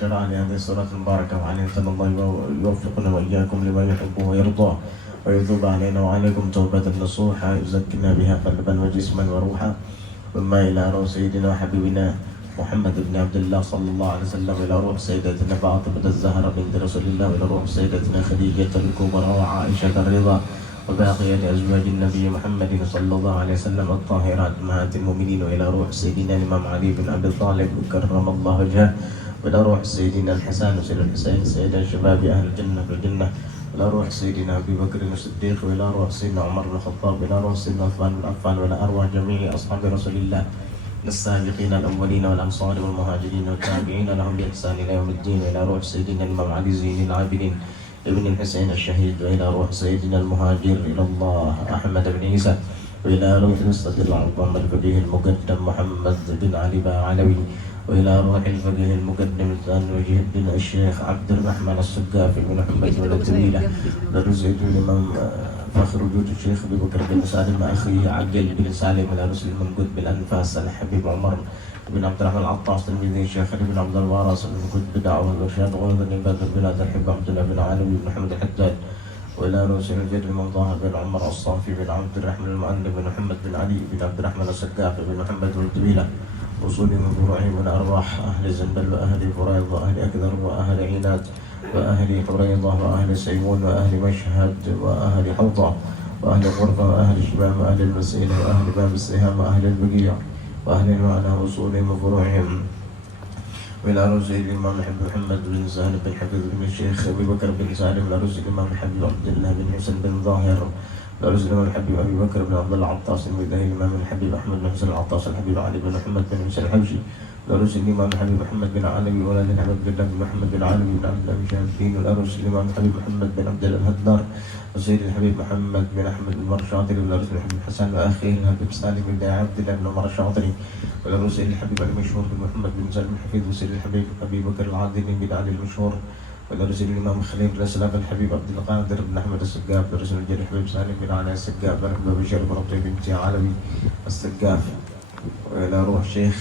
شرع لهذه الصلاة المباركة وعلى أن الله يوفقنا وإياكم لما يحبه ويرضاه ويتوب علينا وعليكم توبة نصوحا يزكنا بها قلبا وجسما وروحا. ثم إلى روح سيدنا وحبيبنا محمد بن عبد الله صلى الله عليه وسلم، إلى روح سيدتنا فاطمة الزهراء بنت رسول الله، إلى روح سيدتنا خديجة الكبرى وعائشة الرضا وباقية أزواج النبي محمد صلى الله عليه وسلم الطاهرات أمهات المؤمنين، وإلى روح سيدنا الإمام علي بن أبي طالب كرم الله وجهه، وإلى روح سيدنا الحسن وسيد الحسين سيد شباب أهل الجنة في الجنة، إلى روح سيدنا أبي بكر الصديق، وإلى روح سيدنا عمر بن الخطاب، إلى روح سيدنا عثمان بن عفان، وإلى أرواح جميع أصحاب رسول الله السابقين الأولين والأنصار والمهاجرين والتابعين لهم بإحسان إلى يوم الدين، وإلى روح سيدنا الإمام علي زين العابدين ابن الحسين الشهيد، وإلى روح سيدنا المهاجر إلى الله أحمد بن عيسى، وإلى روح الأستاذ العظام الفقيه المقدم محمد بن علي علوي، وإلى روح الفقيه المقدم وجه الدين الشيخ عبد الرحمن السقافي بن محمد بن الطويلة، لرزق الإمام فخر وجود الشيخ أبي بكر بن سالم أخيه عقل بن سالم، إلى رسل المنقذ بالأنفاس الحبيب عمر بن عبد الرحمن العطاس تلميذ الشيخ علي بن عبد الوارث المنقذ بدعوة الرشاد وغلظ العباد البلاد الحب عبد الله بن علوي بن محمد الحداد، وإلى رسل الجد الإمام ظاهر بن عمر الصافي بن عبد الرحمن المؤلف بن محمد بن علي بن عبد الرحمن السقافي بن محمد بن الطويلة، وصول من فروعهم من أرواح أهل زنبل وأهل فريض وأهل أكذر وأهل عناد وأهل حريضة وأهل سيمون وأهل مشهد وأهل حوضة وأهل غرفة وأهل شباب وأهل المسيلة وأهل باب السهام وأهل البقيع وأهل المعنى، وصول من فروعهم وإلى رسل الإمام الحبيب محمد بن سالم بن حفيظ بن الشيخ أبي بكر بن سالم، إلى رسل الإمام الحبيب عبد الله بن حسن بن ظاهر، إلى رسل الإمام الحبيب أبي بكر بن عبد الله العطاس، إلى الإمام الحبيب أحمد بن حسن العطاس الحبيب علي بن محمد بن حسن الحبشي، إلى رسل الإمام الحبيب محمد بن علوي ولد الحبيب بن محمد بن علوي بن عبد الله بن شهاب الدين، إلى رسل الإمام الحبيب محمد بن عبد الله الهدار، وسيد الحبيب محمد بن أحمد المرشاطري، إلى رسل الحبيب حسن وأخيه الحبيب سالم بن عبد الله بن المرشاطري، وإلى رسل الحبيب المشهور بن محمد بن سالم الحفيظ، وسيد الحبيب أبي بكر العادل بن علي المشهور، وإلى رسل الإمام خليل بن سلام الحبيب عبد القادر بن أحمد السقاف، ورسل الجريح الحبيب سالم بن علي السقاف، ورحمة بشير بن رطيب بن علوي السقاف، وإلى روح شيخ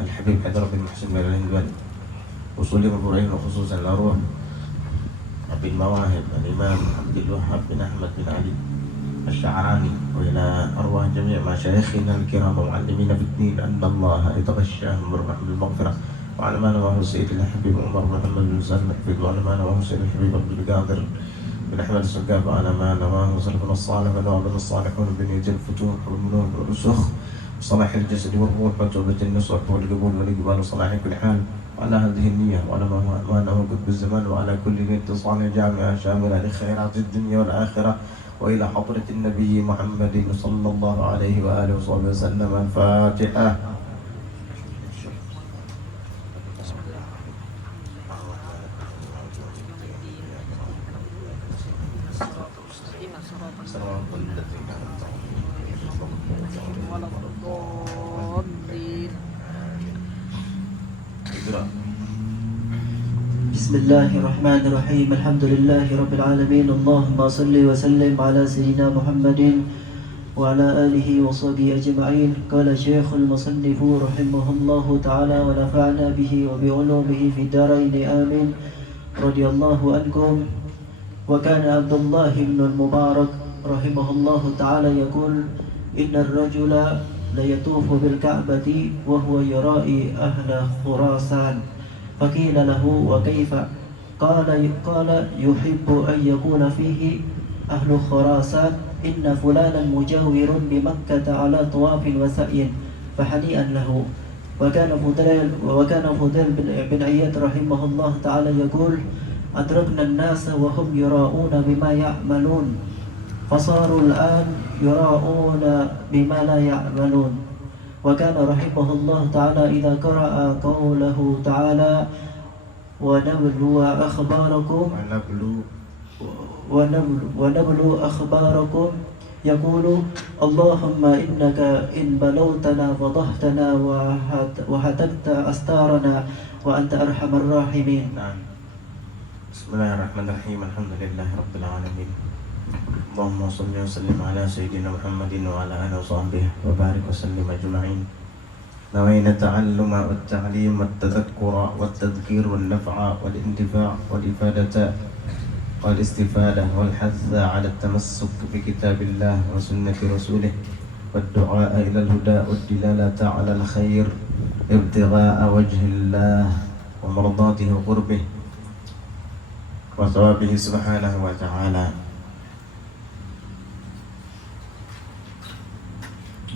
الحبيب حيدر بن محسن بن الهندواني، وصول من فروعهم وخصوصا إلى روح أبي المواهب الإمام عبد الوهاب بن أحمد بن علي الشعراني، وإلى أرواح جميع مشايخنا الكرام ومعلمين في الدين أن الله يتغشاهم بالرحمة والمغفرة، وعلى ما نواه سيد الحبيب عمر بن محمد بن سالم الحفيظ، وعلى ما نواه سيد الحبيب عبد القادر بن أحمد السقاف، وعلى ما نواه سلفنا الصالح ونوابنا الصالحون بنية الفتوح والمنون والرسخ وصلاح الجسد والروح وتوبة النصح والقبول والإقبال وصلاح كل حال، وعلى هذه النية وعلى ما نوى قطب الزمان، وعلى كل اتصال جامعة شاملة لخيرات الدنيا والآخرة، وإلى حضرة النبي محمد صلى الله عليه وآله وصحبه وسلم. الفاتحة. بسم الله الرحمن الرحيم. الحمد لله رب العالمين. اللهم صل وسلم على سيدنا محمد وعلى آله وصحبه أجمعين. قال شيخ المصنف رحمه الله تعالى ونفعنا به وبعلومه في الدارين آمين. رضي الله عنكم. وكان عبد الله بن المبارك رحمه الله تعالى يقول: إن الرجل ليطوف بالكعبة وهو يرائي أهل خراسان. فقيل له: وكيف؟ قال يحب أن يكون فيه أهل خراسان، إن فلانا مجاور بمكة على طواف وسعي فهنيئا له. وكان فضيل بن عياد رحمه الله تعالى يقول: أدركنا الناس وهم يراؤون بما يعملون، فصاروا الآن يراؤون بما لا يعملون. وكان رحمه الله تعالى إذا قرأ قوله تعالى: ونبلو أخباركم يقول: اللهم إنك إن بلوتنا فضحتنا وهتكت أستارنا وأنت أرحم الراحمين. بسم الله الرحمن الرحيم. الحمد لله رب العالمين. اللهم صل وسلم على سيدنا محمد وعلى آله وصحبه وبارك وسلم أجمعين. نوينا التعلم والتعليم والتذكر والتذكير والنفع والانتفاع والإفادة والاستفادة والحث على التمسك بكتاب الله وسنة رسوله والدعاء إلى الهدى والدلالة على الخير ابتغاء وجه الله ومرضاته وقربه وثوابه سبحانه وتعالى.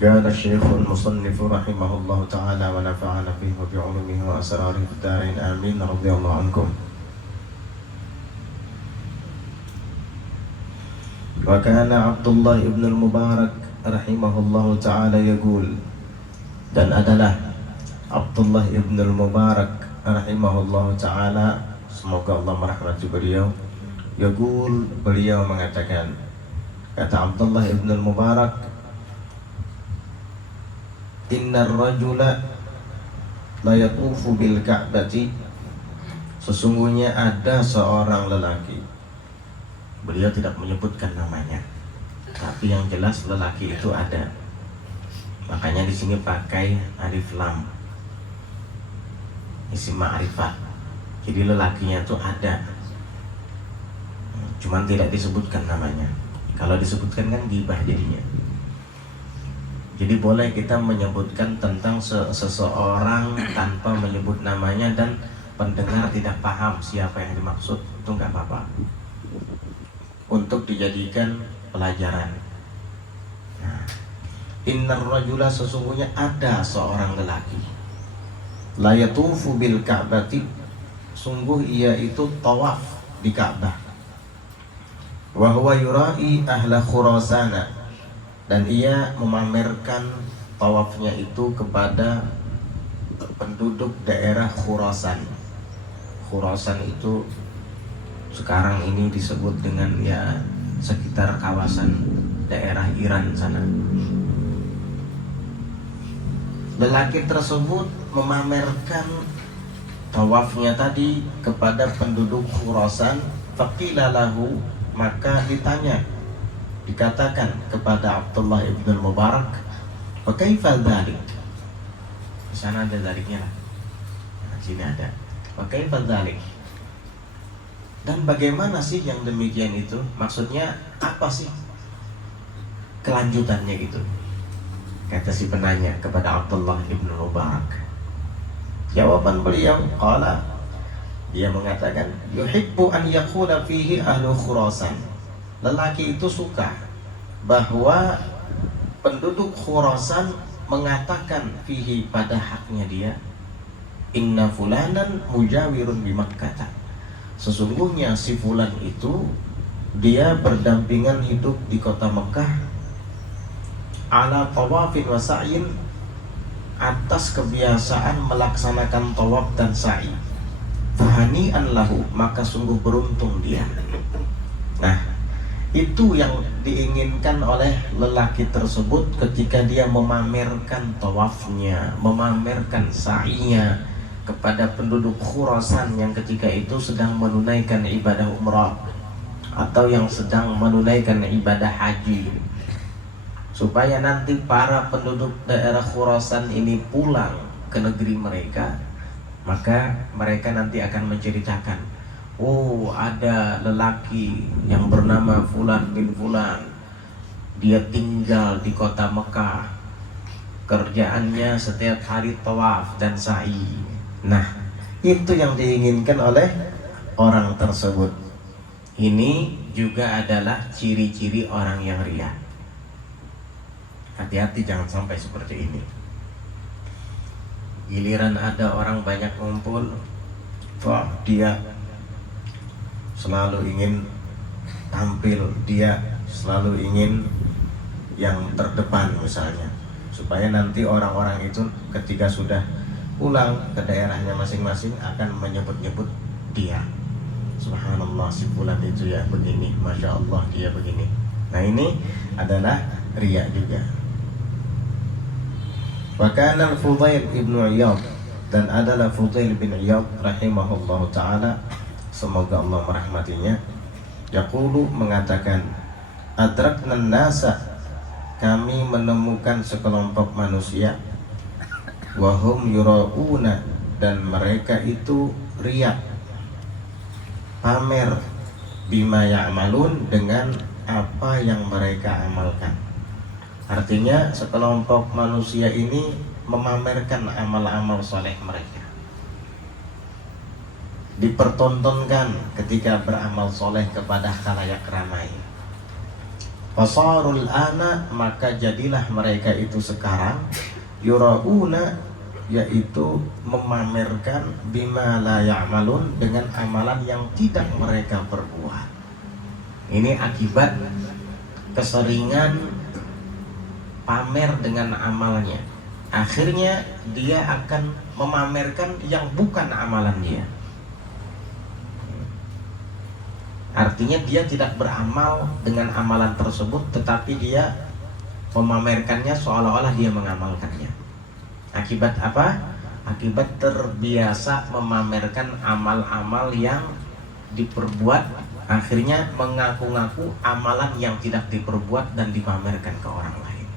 قال الشيخ المصنف رحمه الله تعالى ونفعنا به وبعلومه وأسراره في الدارين آمين رضي الله عنكم. وكان عبد الله بن المبارك رحمه الله تعالى يقول, dan adalah Abdullah ibn al-Mubarak rahimahullah ta'ala, semoga Allah merahmati beliau, yaqul, beliau mengatakan, kata Abdullah ibn al-Mubarak, innar rajula la yatufu bil ka'bati, sesungguhnya ada seorang lelaki, beliau tidak menyebutkan namanya, tapi yang jelas lelaki itu ada. Makanya di sini pakai alif lam, isim ma'rifat. Jadi lelakinya itu ada, cuman tidak disebutkan namanya. Kalau disebutkan kan gibah jadinya. Jadi boleh kita menyebutkan tentang seseorang tanpa menyebut namanya dan pendengar tidak paham siapa yang dimaksud, itu nggak apa-apa, untuk dijadikan pelajaran. Nah, innar rajula, sesungguhnya ada seorang lelaki, la yatufu bil ka'bati, sungguh ia itu tawaf di Ka'bah, wa huwa yura'i ahla Khurasana, dan ia memamerkan tawafnya itu kepada penduduk daerah Khurasan. Khurasan itu sekarang ini disebut dengan ya sekitar kawasan daerah Iran sana. Lelaki tersebut memamerkan tawafnya tadi kepada penduduk Khurasan. Faqila lahu, maka ditanya, dikatakan kepada Abdullah ibn al-Mubarak, wa kaifa dzalik? Di sana ada dzaliknya lah. Nah, sini ada. Wa kaifa dzalik? Dan bagaimana sih yang demikian itu? Maksudnya apa sih kelanjutannya gitu? Kata si penanya kepada Abdullah ibn Mubarak. Jawaban beliau, qala, dia mengatakan, yuhibbu an yaqula fihi ahlu Khurasan. Lelaki itu suka bahwa penduduk Khurasan mengatakan fihi, pada haknya dia, inna fulanan mujawirun bi Makkah, sesungguhnya si fulan itu dia berdampingan hidup di kota Mekah, ala tawafin wa sa'in, atas kebiasaan melaksanakan tawaf dan sa'i. Fahani'an lahu, maka sungguh beruntung dia. Nah, itu yang diinginkan oleh lelaki tersebut ketika dia memamerkan tawafnya, memamerkan sa'inya kepada penduduk Khurasan yang ketika itu sedang menunaikan ibadah umrah atau yang sedang menunaikan ibadah haji, supaya nanti para penduduk daerah Khurasan ini pulang ke negeri mereka, maka mereka nanti akan menceritakan, oh ada lelaki yang bernama Fulan bin Fulan, dia tinggal di kota Mekah, kerjaannya setiap hari tawaf dan sa'i. Nah, itu yang diinginkan oleh orang tersebut. Ini juga adalah ciri-ciri orang yang riya. Hati-hati jangan sampai seperti ini. Giliran ada orang banyak ngumpul, wah dia selalu ingin tampil, dia selalu ingin yang terdepan misalnya, supaya nanti orang-orang itu ketika sudah pulang ke daerahnya masing-masing akan menyebut-nyebut dia. Subhanallah, si fulan itu ya begini, Masya Allah dia begini. Nah, ini adalah riya juga. Wa kana Fudail ibn Iyad, dan adalah Fudail bin Iyad rahimahullah ta'ala, semoga Allah merahmatinya, yaqulu, mengatakan, adrakna nasa, kami menemukan sekelompok manusia, wahum yurauna, dan mereka itu riya, pamer, bima ya'malun, dengan apa yang mereka amalkan. Artinya sekelompok manusia ini memamerkan amal-amal soleh mereka, dipertontonkan ketika beramal soleh kepada khalayak ramai. Fasarul ana, maka jadilah mereka itu sekarang yurauna, yaitu memamerkan bima la ya'malun, dengan amalan yang tidak mereka perbuat. Ini akibat keseringan pamer dengan amalnya. Akhirnya dia akan memamerkan yang bukan amalan dia. Artinya dia tidak beramal dengan amalan tersebut, tetapi dia memamerkannya seolah-olah dia mengamalkannya. Akibat apa? Akibat terbiasa memamerkan amal-amal yang diperbuat, akhirnya mengaku-ngaku amalan yang tidak diperbuat dan dipamerkan ke orang lain.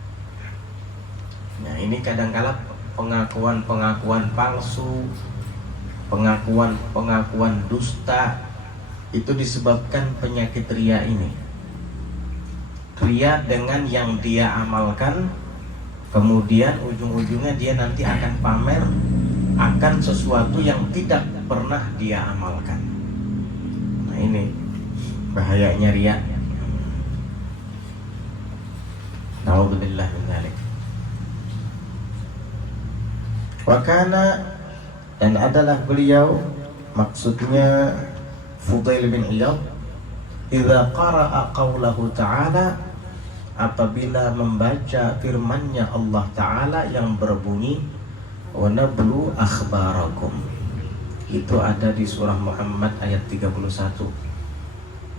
Nah, ini kadang-kala pengakuan-pengakuan palsu, pengakuan-pengakuan dusta, itu disebabkan penyakit ria ini. Ria dengan yang dia amalkan, kemudian ujung-ujungnya dia nanti akan pamer akan sesuatu yang tidak pernah dia amalkan. Nah, ini bahayanya ria. Na'udzubillah min dzalik. Wa kana, dan adalah beliau, maksudnya Fudail bin Iyad, idza qara'a qaulahu ta'ala, apabila membaca firman-Nya Allah Ta'ala yang berbunyi wa nablu akhbarakum. Itu ada di surah Muhammad ayat 31.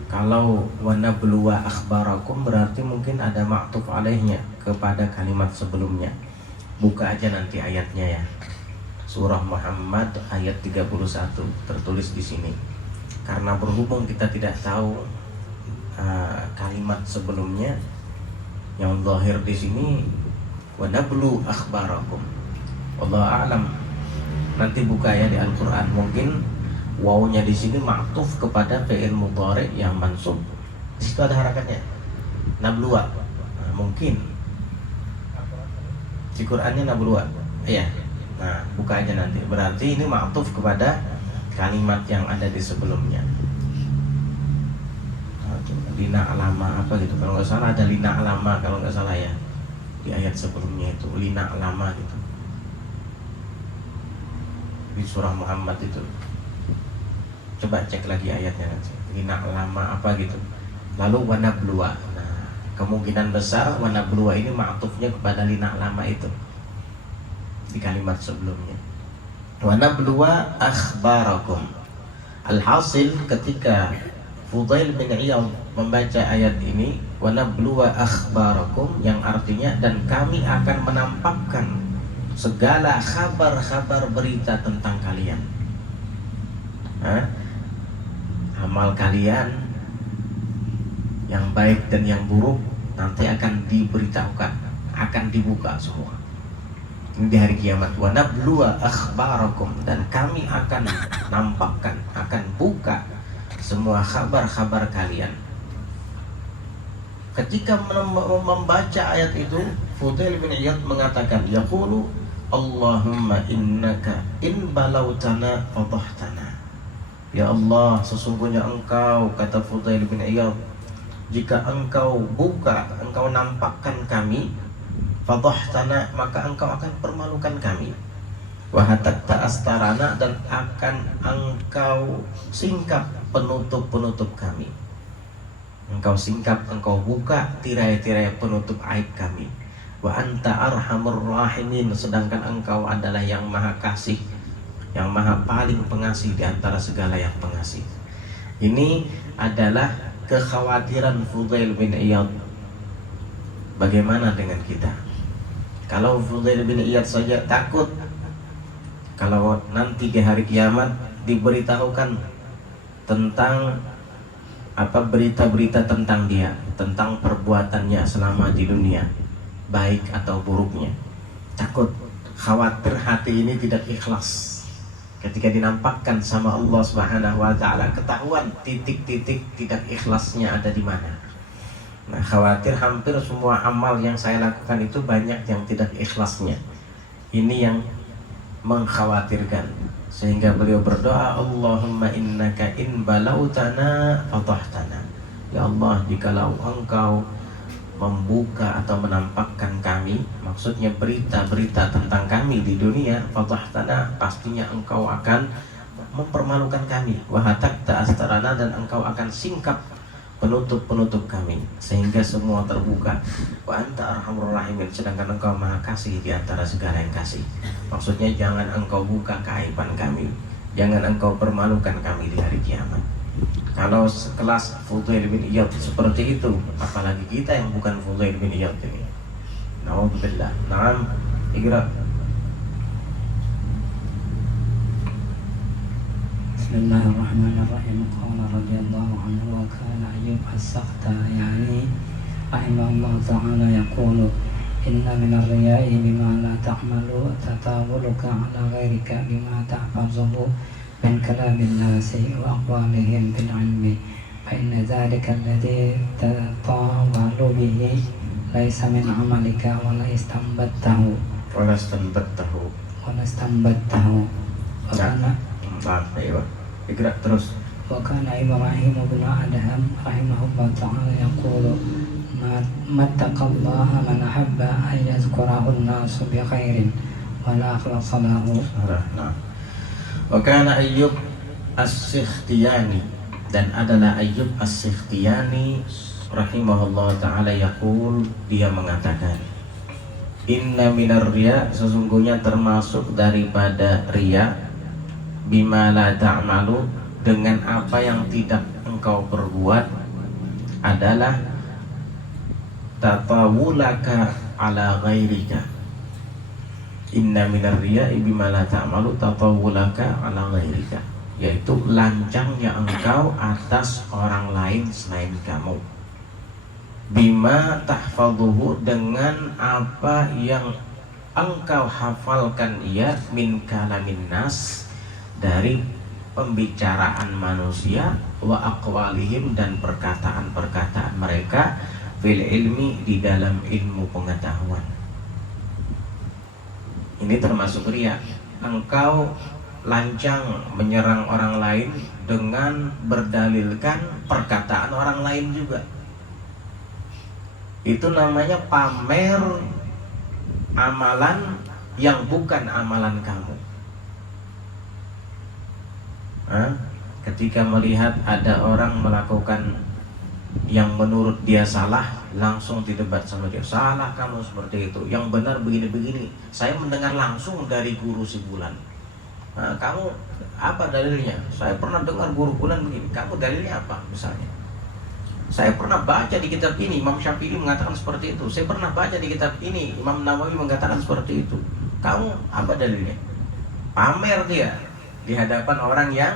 Kalau wa nablu akhbarakum berarti mungkin ada ma'tuf alaihnya kepada kalimat sebelumnya. Buka aja nanti ayatnya ya. Surah Muhammad ayat 31 tertulis di sini. Karena berhubung kita tidak tahu kalimat sebelumnya, yang zahir di sini wa nablu akhbarakum. Wallahu a'lam. Nanti buka ya di Al-Qur'an, mungkin wawunya di sini ma'tuf kepada fi'il mudhari yang mansub. Di situ ada harakatnya. Nablua. Nah, mungkin di Qur'annya nablua. Iya. Nah, buka aja nanti. Berarti ini ma'tuf kepada kalimat yang ada di sebelumnya. Lina alama apa gitu, kalau nggak salah ada lina alama kalau nggak salah ya, di ayat sebelumnya itu lina alama gitu di surah Muhammad itu. Coba cek lagi ayatnya nanti, lina alama apa gitu. Lalu wanabluwa, nah kemungkinan besar wanabluwa ini ma'tufnya kepada lina alama itu di kalimat sebelumnya. Wanabluwa akhbarakum. Alhasil ketika Fudail bin Iyad membaca ayat ini wa nabluwa akhbarakum, yang artinya dan kami akan menampakkan segala kabar-kabar berita tentang kalian. Amal kalian yang baik dan yang buruk nanti akan diberitahukan, akan dibuka semua. Ini di hari kiamat. Wa nabluwa akhbarakum, dan kami akan nampakkan, akan buka semua kabar-kabar kalian. Ketika membaca ayat itu, Fudail bin Iyad mengatakan, yaqulu Allahumma innaka in balautana fadahtana. Ya Allah, sesungguhnya engkau, kata Fudail bin Iyad, jika engkau buka, engkau nampakkan kami, fadahtana, maka engkau akan permalukan kami. Wahatatta astarana, dan akan engkau singkap penutup-penutup kami. Engkau singkap, engkau buka tirai-tirai penutup aib kami. Wa anta arhamur rahimin, sedangkan engkau adalah yang maha kasih, yang maha paling pengasih di antara segala yang pengasih. Ini adalah kekhawatiran Fudail bin Iyad. Bagaimana dengan kita? Kalau Fudail bin Iyad saja takut kalau nanti di hari kiamat diberitahukan tentang berita-berita tentang dia, tentang perbuatannya selama di dunia, baik atau buruknya. Takut, khawatir hati ini tidak ikhlas. Ketika dinampakkan sama Allah Subhanahu wa taala, ketahuan titik-titik tidak ikhlasnya ada di mana. Nah, khawatir hampir semua amal yang saya lakukan itu banyak yang tidak ikhlasnya. Ini yang mengkhawatirkan. Sehingga beliau berdoa, Allahumma innaka in balautana fatahtana. Ya Allah, jikalau engkau membuka atau menampakkan kami, maksudnya berita-berita tentang kami di dunia, fatahtana, pastinya engkau akan mempermalukan kami, wa hatakta astarana, dan engkau akan singkap penutup-penutup kami sehingga semua terbuka. Wa anta arhamur rahimin, sedangkan engkau maha kasih di antara segala yang kasih. Maksudnya jangan engkau buka keaiban kami, jangan engkau permalukan kami di hari kiamat. Kalau sekelas Fudail bin Iyad seperti itu, apalagi kita yang bukan Fudail bin Iyad ini. Na'udzubillah. Naam, Iqra. Bismillahirrahmanirrahim. Qala radhiyallahu anhu wa kana Ayyub as-Sakhtiyani rahimahullah ta'ala yaqulu inna min ar-riya'i bima la ta'malu tatawuluka ala ghairika bima tahfazuhu min kalamin nasi wa aqwalihim bil ilmi fa inna dhalika alladhi tatawalu bihi laysa min amalika wa la istanbattahu wa lastanbattahu wa kana Iqra terus. wa kana Ibrahim bin Adham rahimahullah ta'ala yaqulu mattaqallaha man ahabba an yazkurahu an-nasu bi khairin wa la akhlasa lahu. Wa kana Ayyub as-Sikhtiyani, dan adalah Ayyub as-Sikhtiyani rahimahullah ta'ala yaqul, dia mengatakan, inna minar riya, sesungguhnya termasuk daripada riya, bima la ta'malu, dengan apa yang tidak engkau perbuat, adalah tatawulaka ala ghairika. Inna minar riya'i bima la ta'malu tatawulaka ala ghairika, yaitu lancangnya engkau atas orang lain selain kamu. Bima tahfaduhu, dengan apa yang engkau hafalkan ia, min kalamin nas, dari pembicaraan manusia, wa aqwalihim, dan perkataan-perkataan mereka, fil ilmi, di dalam ilmu pengetahuan. Ini termasuk riya. Engkau lancang menyerang orang lain dengan berdalilkan perkataan orang lain juga. Itu namanya pamer amalan yang bukan amalan kamu. Ketika melihat ada orang melakukan yang menurut dia salah, langsung didebat sama dia. Salah kamu seperti itu, yang benar begini-begini. Saya mendengar langsung dari guru si bulan. Kamu apa dalilnya? Saya pernah dengar guru bulan begini. Kamu dalilnya apa misalnya? Saya pernah baca di kitab ini Imam Syafi'i mengatakan seperti itu. Saya pernah baca di kitab ini Imam Nawawi mengatakan seperti itu. Kamu apa dalilnya? Pamer dia di hadapan orang yang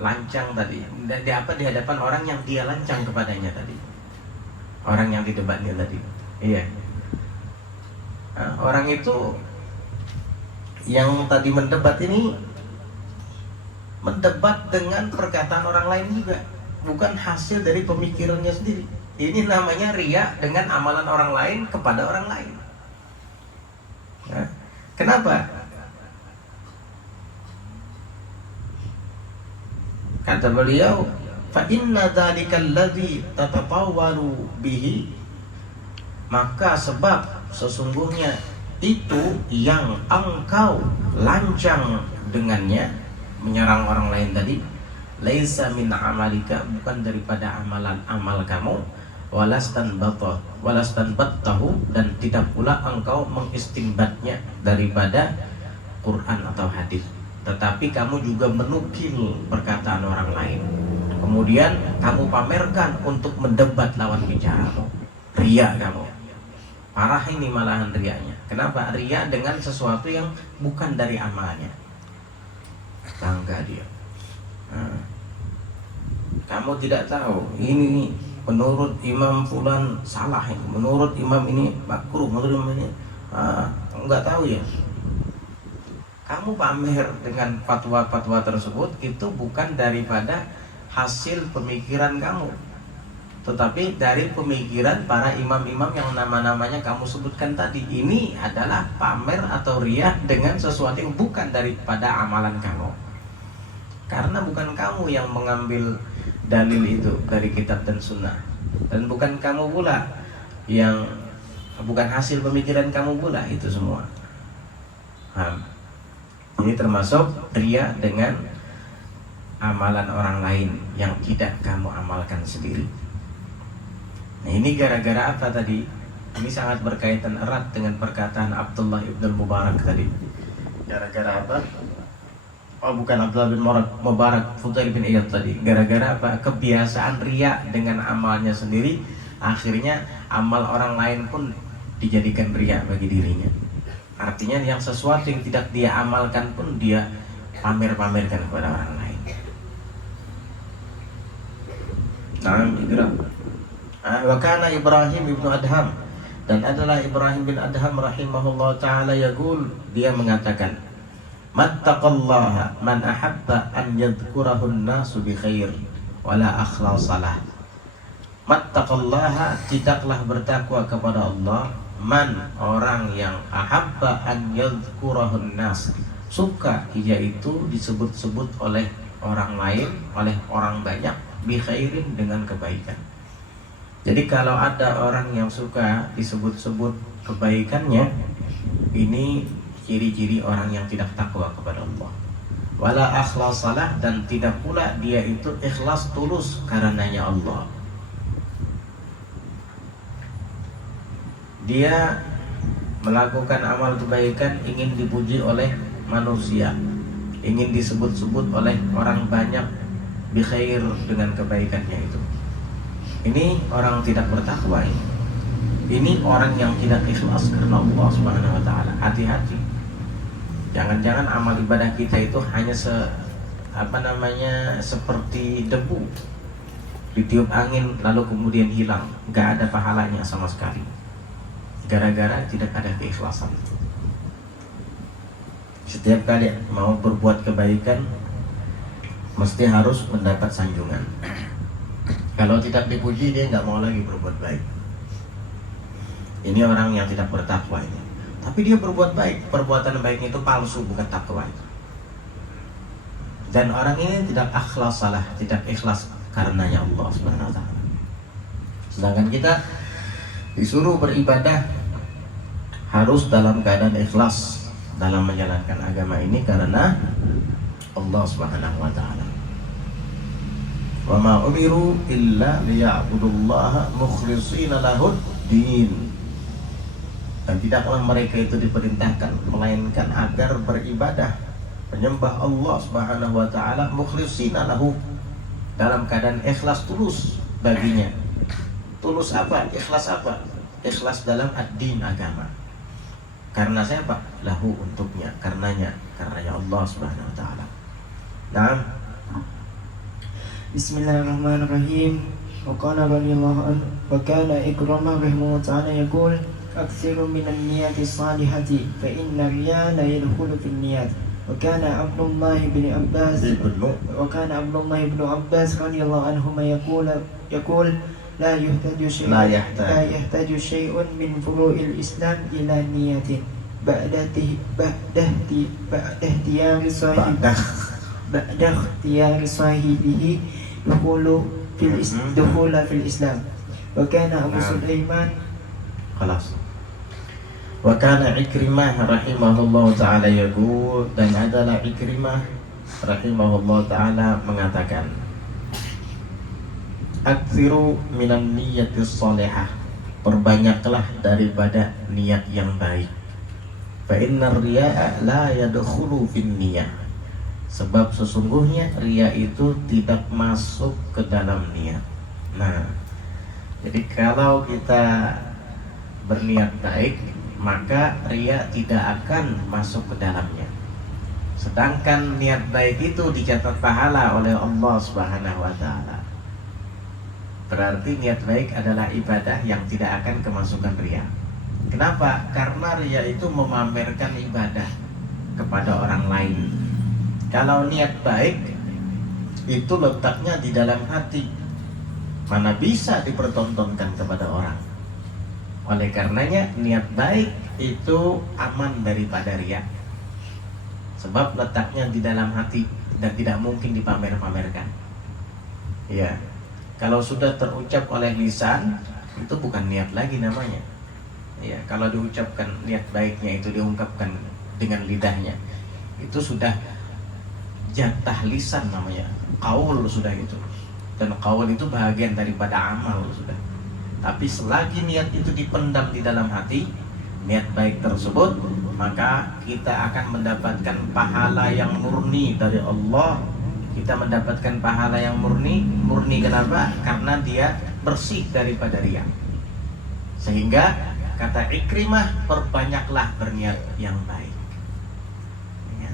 lancang tadi, dan di hadapan orang yang dia lancang kepadanya tadi, orang yang didebatnya tadi. Iya. Orang itu yang tadi mendebat ini mendebat dengan perkataan orang lain juga, bukan hasil dari pemikirannya sendiri. Ini namanya riya dengan amalan orang lain kepada orang lain. Kenapa? Kata beliau, fa inna dzalikal ladzi tatatawwalu bihi, maka sebab sesungguhnya itu yang engkau lancang dengannya, menyerang orang lain tadi, laisa min amalika, bukan daripada amalan-amal kamu, walastanbattahu, dan tidak pula engkau mengistinbatnya daripada Quran atau hadis, tetapi kamu juga menukil perkataan orang lain, kemudian kamu pamerkan untuk mendebat lawan bicaramu. Riya kamu. Parah ini malahan riyanya. Kenapa? Riya dengan sesuatu yang bukan dari amalnya. Bangga dia. Kamu tidak tahu ini menurut Imam Fulan salah ini, menurut Imam ini makruh, menurut Imam ini enggak tahu ya. kamu pamer dengan fatwa-fatwa tersebut itu bukan daripada hasil pemikiran kamu, tetapi dari pemikiran para imam-imam yang nama-namanya kamu sebutkan tadi. Ini adalah pamer atau riya dengan sesuatu yang bukan daripada amalan kamu, karena bukan kamu yang mengambil dalil itu dari kitab dan sunnah, dan bukan kamu pula yang, bukan hasil pemikiran kamu pula itu semua. Ini termasuk riya dengan amalan orang lain yang tidak kamu amalkan sendiri. Nah, ini gara-gara apa tadi? Ini sangat berkaitan erat dengan perkataan Abdullah ibn Mubarak tadi. Gara-gara apa? Oh, bukan Abdullah bin Mubarak, Fudail bin Iyad tadi. Gara-gara apa? Kebiasaan riya dengan amalnya sendiri, akhirnya amal orang lain pun dijadikan riya bagi dirinya. Artinya yang sesuatu yang tidak dia amalkan pun dia pamer-pamerkan kepada orang lain. Nah, ikrah. Wa kana Ibrahim ibnu Adham, dan adalah Ibrahim bin Adham rahimahullah ta'ala yaqul, dia mengatakan, mattaqallaha man ahabba an yadhkurahu an-nasu bi khair wala akhlasalah. Mattaqallaha, tidaklah bertakwa kepada Allah, man, orang yang ahabba an yadhkurahu an-nas, suka yaitu disebut-sebut oleh orang lain, oleh orang banyak, bi khairin, dengan kebaikan. Jadi kalau ada orang yang suka disebut-sebut kebaikannya, ini ciri-ciri orang yang tidak takwa kepada Allah. Wala akhlasalah, dan tidak pula dia itu ikhlas tulus karenanya Allah. Dia melakukan amal kebaikan ingin dipuji oleh manusia, ingin disebut-sebut oleh orang banyak bi khair, dengan kebaikannya itu. Ini orang tidak bertakwa ini. Ini orang yang tidak ikhlas karena Allah Subhanahu wa taala. Hati-hati. Jangan-jangan amal ibadah kita itu hanya seperti debu ditiup angin lalu kemudian hilang, enggak ada pahalanya sama sekali. Gara-gara tidak ada keikhlasan. Setiap kali mau berbuat kebaikan mesti harus mendapat sanjungan. Kalau tidak dipuji, dia nggak mau lagi berbuat baik. Ini orang yang tidak bertakwa ini. Tapi dia berbuat baik, perbuatan baiknya itu palsu, bukan takwa itu. Dan orang ini tidak akhlas salah, tidak ikhlas karenanya Allah Subhanahu wa taala. Sedangkan kita disuruh beribadah harus dalam keadaan ikhlas dalam menjalankan agama ini karena Allah Subhanahu wa taala. Wa ma umiru illa liya'budullaha mukhlishina lahud-din. Dan tidaklah mereka itu diperintahkan melainkan agar beribadah, menyembah Allah Subhanahu wa taala mukhlishina lahu, dalam keadaan ikhlas tulus baginya. Tulus apa? Ikhlas apa? Ikhlas dalam ad-din, agama. Karena siapa? Lahu, untuknya, karenanya Allah Subhanahu wa taala. Nah, Bismillahirrahmanirrahim. Wa qala radhiyallahu anhu wa kana Ikramah rahimahullah ta'ala yaqul akthiru minan niyati salihati fa inna riya la yadkhulu fil niyat. Wa kana Abdullah bin Abbas radhiyallahu anhuma yaqul la yahtaju shay'un min furu'il Islam ila niyatin ba'da ikhtiyari sahibihi dukhula fil Islam. Wa kana Abu Sulaiman خلاص. Wa kana Ikrimah rahimahullah ta'ala yaqul, dan adalah Ikrimah rahimahullah ta'ala mengatakan, aktsiru minan niyatis salihah, perbanyaklah daripada niat yang baik. Fa innar riya'a la yadkhulu fin niyah, sebab sesungguhnya riya itu tidak masuk ke dalam niat. Nah, jadi kalau kita berniat baik, maka riya tidak akan masuk ke dalamnya. Sedangkan niat baik itu dicatat pahala oleh Allah Subhanahu wa taala. Berarti niat baik adalah ibadah yang tidak akan kemasukan riya. Kenapa? Karena riya itu memamerkan ibadah. kepada orang lain. Kalau niat baik itu letaknya di dalam hati, mana bisa dipertontonkan kepada orang. Oleh karenanya niat baik itu aman daripada riya, sebab letaknya di dalam hati dan tidak mungkin dipamer-pamerkan. Ya, kalau sudah terucap oleh lisan itu bukan niat lagi namanya. Ya, kalau diucapkan niat baiknya itu diungkapkan dengan lidahnya, itu sudah jatah lisan namanya, qaul sudah gitu. Dan qaul itu bagian daripada amal sudah. Tapi selagi niat itu dipendam di dalam hati, niat baik tersebut, maka kita akan mendapatkan pahala yang murni dari Allah. Kita mendapatkan pahala yang murni. Murni kenapa? Karena dia bersih daripada riya. Sehingga kata Ikrimah, perbanyaklah berniat yang baik. Ya.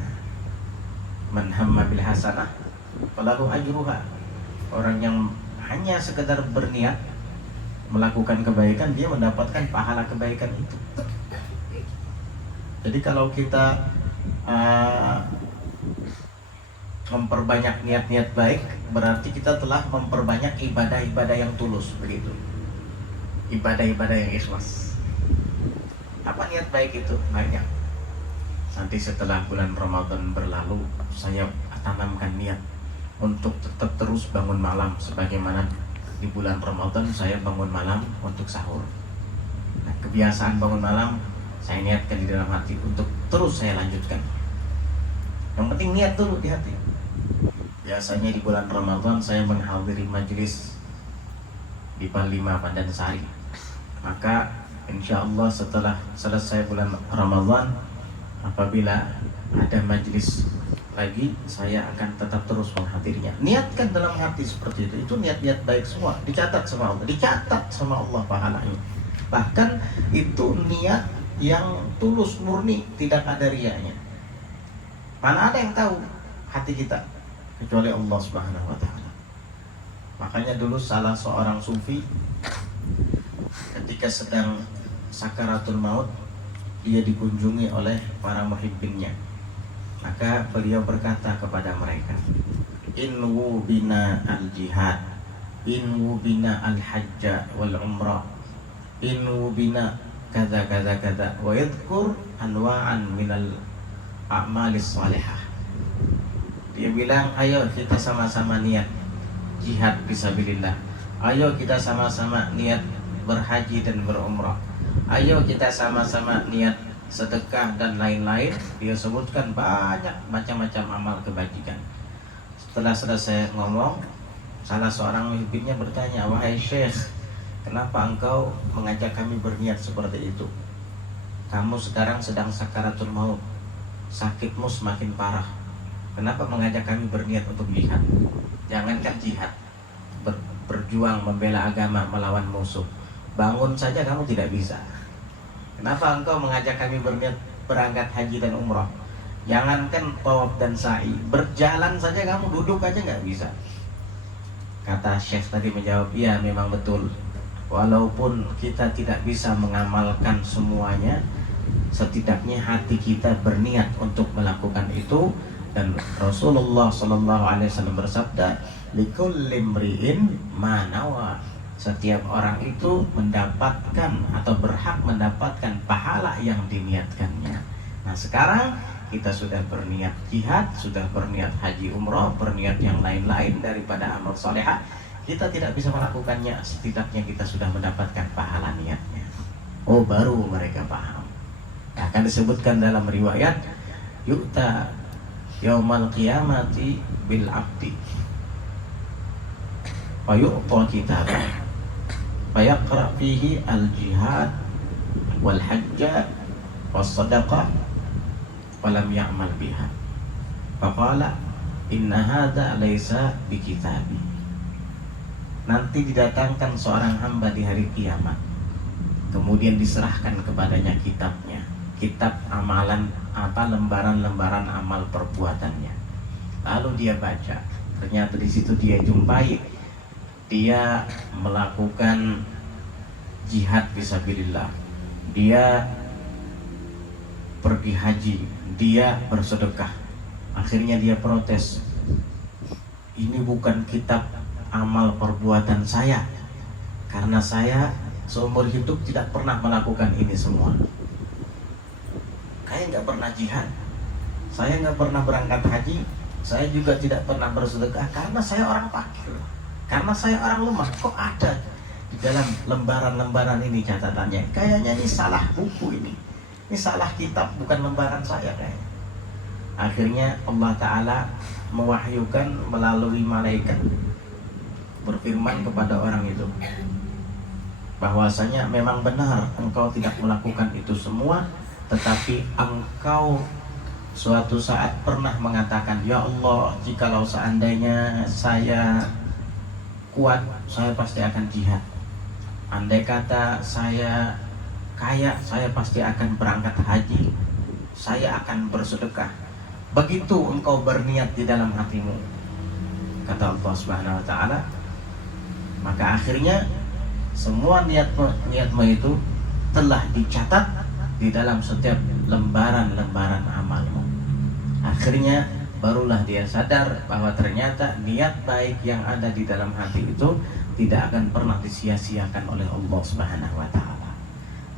Man hamma bil hasanah falahu ajruha. Orang yang hanya sekedar berniat melakukan kebaikan, dia mendapatkan pahala kebaikan itu. Jadi kalau kita memperbanyak niat-niat baik, berarti kita telah memperbanyak ibadah-ibadah yang tulus, begitu. Ibadah-ibadah yang ikhlas. Apa niat baik itu? Banyak. Nanti setelah bulan Ramadan berlalu, saya tanamkan niat untuk tetap terus bangun malam, sebagaimana di bulan Ramadan saya bangun malam untuk sahur. Nah, kebiasaan bangun malam saya niatkan di dalam hati untuk terus saya lanjutkan. Yang penting niat dulu di hati. Biasanya di bulan Ramadan saya menghadiri majelis di Palima Pandansari. Maka insya Allah setelah selesai bulan Ramadan, apabila ada majelis lagi, saya akan tetap terus menghadirinya. Niatkan dalam hati seperti itu. Itu niat-niat baik semua. Dicatat sama Allah. Dicatat sama Allah pahalanya. Bahkan itu niat yang tulus murni, tidak ada riyanya. Mana ada yang tahu hati kita kecuali Allah Subhanahu wa taala. Makanya dulu salah seorang sufi ketika sedang sakaratul maut, dia dikunjungi oleh para muhibbinnya. Maka beliau berkata kepada mereka, inwu bina al-jihad, inwu bina al-hajja wal umrah, inwu bina kada kada kada, wa yadhkur anwa'an minal a'malis salihah. Dia bilang, ayo kita sama-sama niat jihad fisabilillah. Ayo kita sama-sama niat berhaji dan berumrah. Ayo kita sama-sama niat sedekah dan lain-lain. Dia sebutkan banyak macam-macam amal kebajikan. Setelah selesai ngomong, salah seorang muhibbinnya bertanya, wahai Syekh, kenapa engkau mengajak kami berniat seperti itu? Kamu sekarang sedang sakaratul maut, sakitmu semakin parah. Kenapa mengajak kami berniat untuk jihad? Jangankan jihad, berjuang membela agama melawan musuh, bangun saja kamu tidak bisa. Kenapa engkau mengajak kami berniat berangkat haji dan umrah? Jangankan tawaf dan sa'i, berjalan saja kamu, duduk aja nggak bisa. Kata Syekh tadi menjawab, iya memang betul. Walaupun kita tidak bisa mengamalkan semuanya, setidaknya hati kita berniat untuk melakukan itu. Dan Rasulullah SAW bersabda, likulli imri'in ma nawa. Setiap orang itu mendapatkan atau berhak mendapatkan pahala yang diniatkannya. Nah sekarang kita sudah berniat jihad, sudah berniat haji umrah, berniat yang lain-lain daripada amal salehah. Kita tidak bisa melakukannya, setidaknya kita sudah mendapatkan pahala niatnya. Oh, baru mereka paham. Akan disebutkan dalam riwayat, yu'ta yaumal qiyamati bil abdi wa yu'ta kitabah fa yaqra fihi al jihad wal hajja was sadaqah wa lam ya'mal biha fa qala inna hadha laysa bi kitabi. Nanti didatangkan seorang hamba di hari kiamat, kemudian diserahkan kepadanya kitabnya, kitab amalan, lembaran-lembaran amal perbuatannya. Lalu dia baca, ternyata di situ dia jumpai dia melakukan jihad fisabilillah, dia pergi haji, dia bersedekah. Akhirnya dia protes, ini bukan kitab amal perbuatan saya, karena saya seumur hidup tidak pernah melakukan ini semua. Saya nggak pernah jihad, saya nggak pernah berangkat haji, saya juga tidak pernah bersedekah karena saya orang fakir, karena saya orang lemah. Kok ada di dalam lembaran-lembaran ini catatannya? Kayaknya ini salah buku ini salah kitab, bukan lembaran saya kayaknya. Akhirnya Allah Ta'ala mewahyukan melalui malaikat, berfirman kepada orang itu bahwasanya memang benar engkau tidak melakukan itu semua, tetapi engkau suatu saat pernah mengatakan, ya Allah, jikalau seandainya saya kuat, saya pasti akan jihad. Andai kata saya kaya, saya pasti akan berangkat haji, saya akan bersedekah. Begitu engkau berniat di dalam hatimu, kata Allah Subhanahu wa Ta'ala, maka akhirnya semua niatmu itu telah dicatat di dalam setiap lembaran-lembaran amalmu. Akhirnya barulah dia sadar bahwa ternyata niat baik yang ada di dalam hati itu tidak akan pernah disia-siakan oleh Allah Subhanahu wa Ta'ala.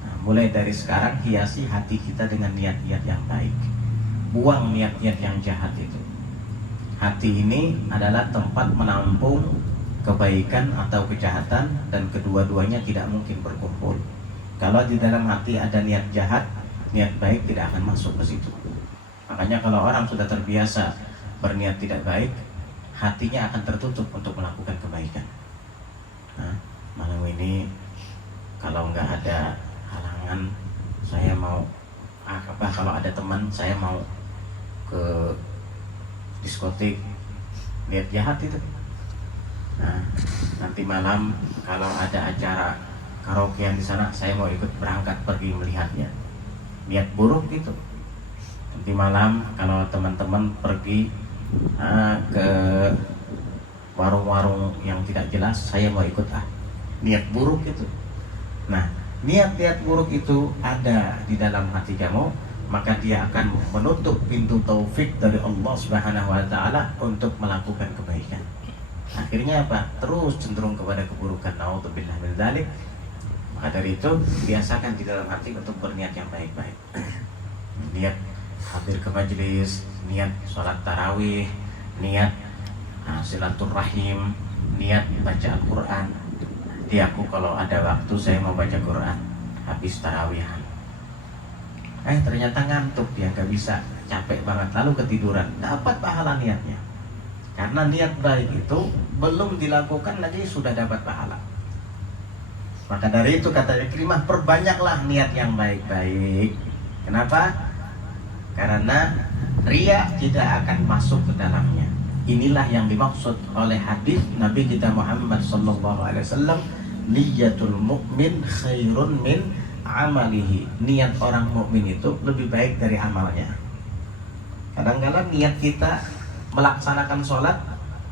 Nah, mulai dari sekarang hiasi hati kita dengan niat-niat yang baik. Buang niat-niat yang jahat itu. Hati ini adalah tempat menampung kebaikan atau kejahatan, dan kedua-duanya tidak mungkin berkumpul. Kalau di dalam hati ada niat jahat, niat baik tidak akan masuk ke situ. Makanya kalau orang sudah terbiasa berniat tidak baik, hatinya akan tertutup untuk melakukan kebaikan. Nah, malam ini kalau nggak ada halangan, saya mau kalau ada teman, saya mau ke diskotik, niat jahat itu. Nah, nanti malam kalau ada acara karaokean di sana, saya mau ikut berangkat pergi melihatnya. Niat buruk gitu. Nanti malam kalau teman-teman pergi ke warung-warung yang tidak jelas, saya mau ikut niat buruk itu. Nah, niat-niat buruk itu ada di dalam hati kamu, maka dia akan menutup pintu taufik dari Allah Subhanahu wa Ta'ala untuk melakukan kebaikan. Akhirnya apa? Terus cenderung kepada keburukan. Naudzubillah min dzalik. Maka dari itu biasakan di dalam hati untuk berniat yang baik-baik. Niat hadir ke majelis, niat sholat tarawih, niat silaturahim, niat baca Al-Quran. Nanti aku kalau ada waktu saya mau baca Quran habis tarawihan. Ternyata ngantuk, dia nggak bisa, capek banget, lalu ketiduran. Dapat pahala niatnya. Karena niat baik itu belum dilakukan lagi sudah dapat pahala. Maka dari itu kata Ikrimah, perbanyaklah niat yang baik-baik. Kenapa? Karena riya tidak akan masuk ke dalamnya. Inilah yang dimaksud oleh hadis Nabi kita Muhammad SAW, niyatul mu'min khairun min amalihi. Niat orang mukmin itu lebih baik dari amalnya. Kadang-kadang niat kita melaksanakan sholat,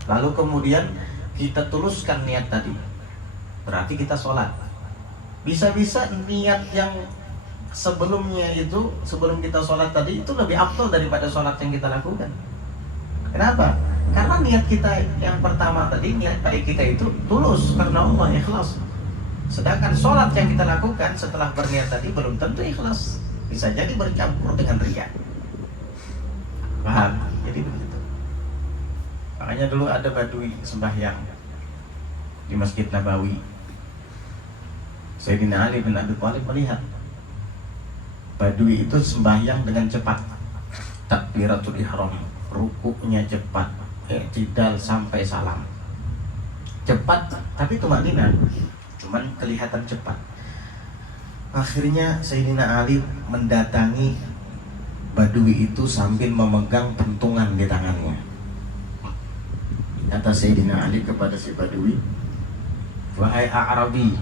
lalu kemudian kita tuluskan niat tadi, berarti kita sholat. Bisa-bisa niat yang sebelumnya itu, sebelum kita sholat tadi itu lebih afdal daripada sholat yang kita lakukan. Kenapa? Karena niat kita yang pertama tadi, niat baik kita itu tulus karena Allah, ikhlas. Sedangkan sholat yang kita lakukan setelah berniat tadi belum tentu ikhlas, bisa jadi bercampur dengan riya. Paham? Jadi begitu. Makanya dulu ada badui sembahyang di Masjid Nabawi. Sayyidina Ali bin Abi Thalib melihat badui itu sembahyang dengan cepat, takbiratul ihram, rukuknya cepat, i'tidal sampai salam, cepat tapi tumanina, cuman kelihatan cepat. Akhirnya Sayyidina Ali mendatangi badui itu sambil memegang pentungan di tangannya. Kata Sayyidina Ali kepada si badui, wahai A'rabi,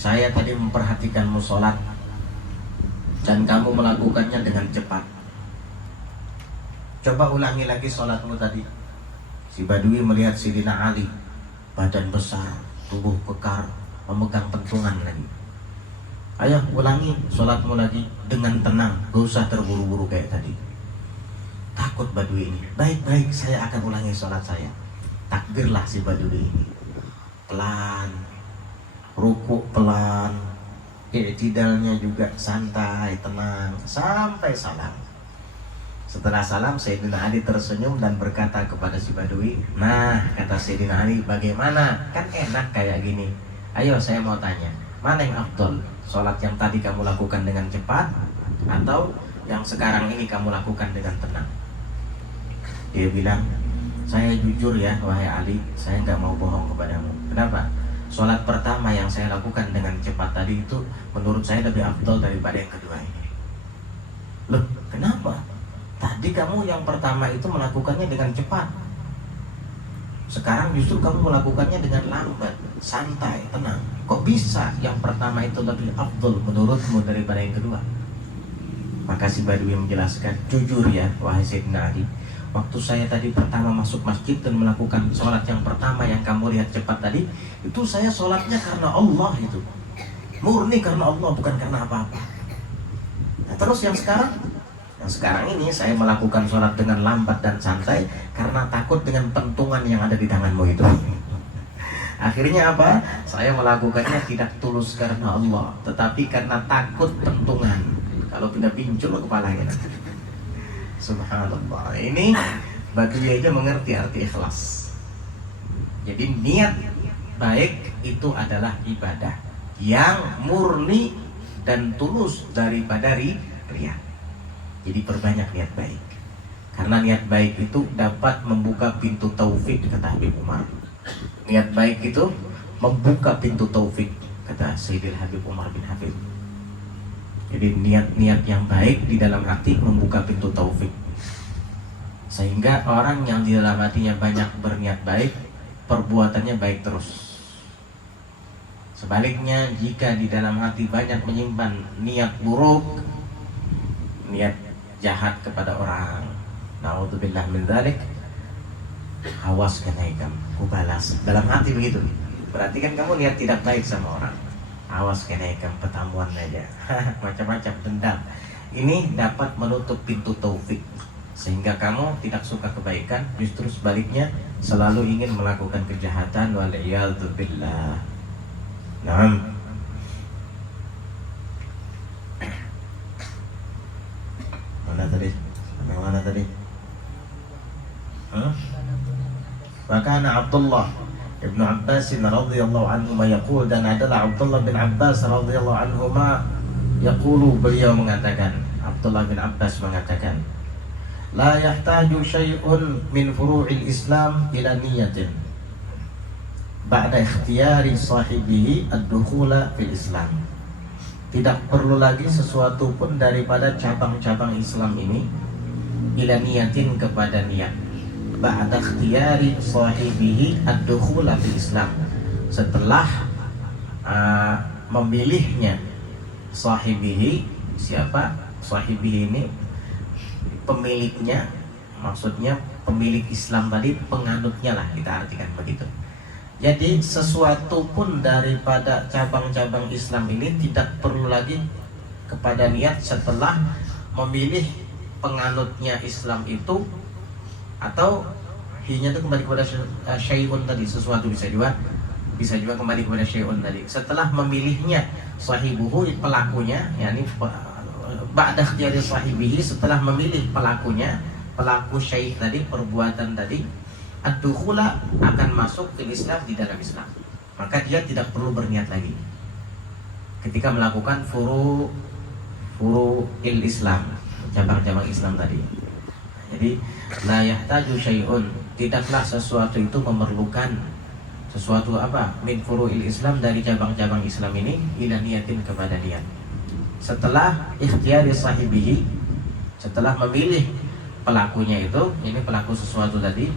saya tadi memperhatikanmu sholat dan kamu melakukannya dengan cepat. Coba ulangi lagi sholatmu tadi. Si badui melihat Sayyidina Ali, badan besar, tubuh kekar, memegang pentungan lagi. Ayo ulangi sholatmu lagi dengan tenang, gak usah terburu-buru kayak tadi. Takut Badui ini. Baik-baik, saya akan ulangi sholat saya. Takbirlah si Badui ini. Pelan, ruku pelan, i'tidalnya juga santai, tenang, sampai salam. Setelah salam, Sayyidina Ali tersenyum dan berkata kepada si Badui, nah, kata Sayyidina Ali, bagaimana? Kan enak kayak gini. Ayo saya mau tanya, mana yang afdol? Sholat yang tadi kamu lakukan dengan cepat, atau yang sekarang ini kamu lakukan dengan tenang? Dia bilang, saya jujur ya wahai Ali, saya nggak mau bohong kepadamu. Kenapa? Sholat pertama yang saya lakukan dengan cepat tadi itu menurut saya lebih afdol daripada yang kedua ini. Loh, kenapa? Tadi kamu yang pertama itu melakukannya dengan cepat, sekarang justru kamu melakukannya dengan lambat, santai, tenang. Kok bisa yang pertama itu lebih afdol menurutmu daripada yang kedua? Maka si Badui menjelaskan, jujur ya wahai Sayyidina Ali, waktu saya tadi pertama masuk masjid dan melakukan sholat yang pertama yang kamu lihat cepat tadi, itu saya sholatnya karena Allah, itu murni karena Allah, bukan karena apa-apa. Nah, terus yang sekarang ini saya melakukan sholat dengan lambat dan santai karena takut dengan pentungan yang ada di tanganmu itu. Akhirnya apa? Saya melakukannya tidak tulus karena Allah, tetapi karena takut pentungan. Kalau tidak pincul kepalanya. Subhanallah. Ini Badui aja mengerti arti ikhlas. Jadi niat baik itu adalah ibadah yang murni dan tulus daripada riya. Jadi perbanyak niat baik, karena niat baik itu dapat membuka pintu taufik, kata Habib Umar. Niat baik itu membuka pintu taufik, kata Sayyidil Habib Umar bin Habib. Jadi niat-niat yang baik di dalam hati membuka pintu taufik, sehingga orang yang di dalam hatinya banyak berniat baik, perbuatannya baik terus. Sebaliknya, jika di dalam hati banyak menyimpan niat buruk, niat jahat kepada orang, naudzubillah min dzalik, awas kenaikan, ku balas. Dalam hati begitu. Berarti kan kamu niat tidak baik sama orang. Awas kenaikan, pertemuan aja. Macam-macam dendam. Ini dapat menutup pintu taufik, sehingga kamu tidak suka kebaikan, justru sebaliknya selalu ingin melakukan kejahatan, wal'iyadzubillah. Naam. Mana tadi? Maka Abdullah Ibnu Abbas radhiyallahu anhu yaqul, dan adalah Abdullah bin Abbas radhiyallahu anhu yaqulu, beliau mengatakan, Abdullah bin Abbas mengatakan, la yahtaju syai'un min furu'il Islam ila niyatin ba'da ikhtiyari sahibihi ad-dukhula fil Islam. Tidak perlu lagi sesuatu pun daripada cabang-cabang Islam ini ila niyatin, kepada niat, ba'da ikhtiyari sahibihi ad-dukhula fil Islam, setelah memilihnya sahibihi. Siapa sahibihi ini? Pemiliknya, maksudnya pemilik Islam tadi, penganutnya lah, kita artikan begitu. Jadi sesuatu pun daripada cabang-cabang Islam ini tidak perlu lagi kepada niat setelah memilih penganutnya Islam itu, atau hinya itu kembali kepada syai'un tadi, sesuatu bisa juga kembali kepada syai'un tadi. Setelah memilihnya sahibuhu, pelakunya, yakni ba'da ikhtiyari sahibihi, setelah memilih pelakunya, pelaku syai' tadi, perbuatan tadi, ad-dukhula, akan masuk ke Islam, di dalam Islam, maka dia tidak perlu berniat lagi ketika melakukan furu'il Islam, cabang-cabang Islam tadi. Jadi la yahtaju syai'un, tidaklah sesuatu itu memerlukan sesuatu apa, min furu'il Islam, dari cabang-cabang Islam ini, ila niyatin, kepada niat. Setelah ikhtiyari sahibihi, setelah memilih pelakunya itu, ini pelaku sesuatu tadi,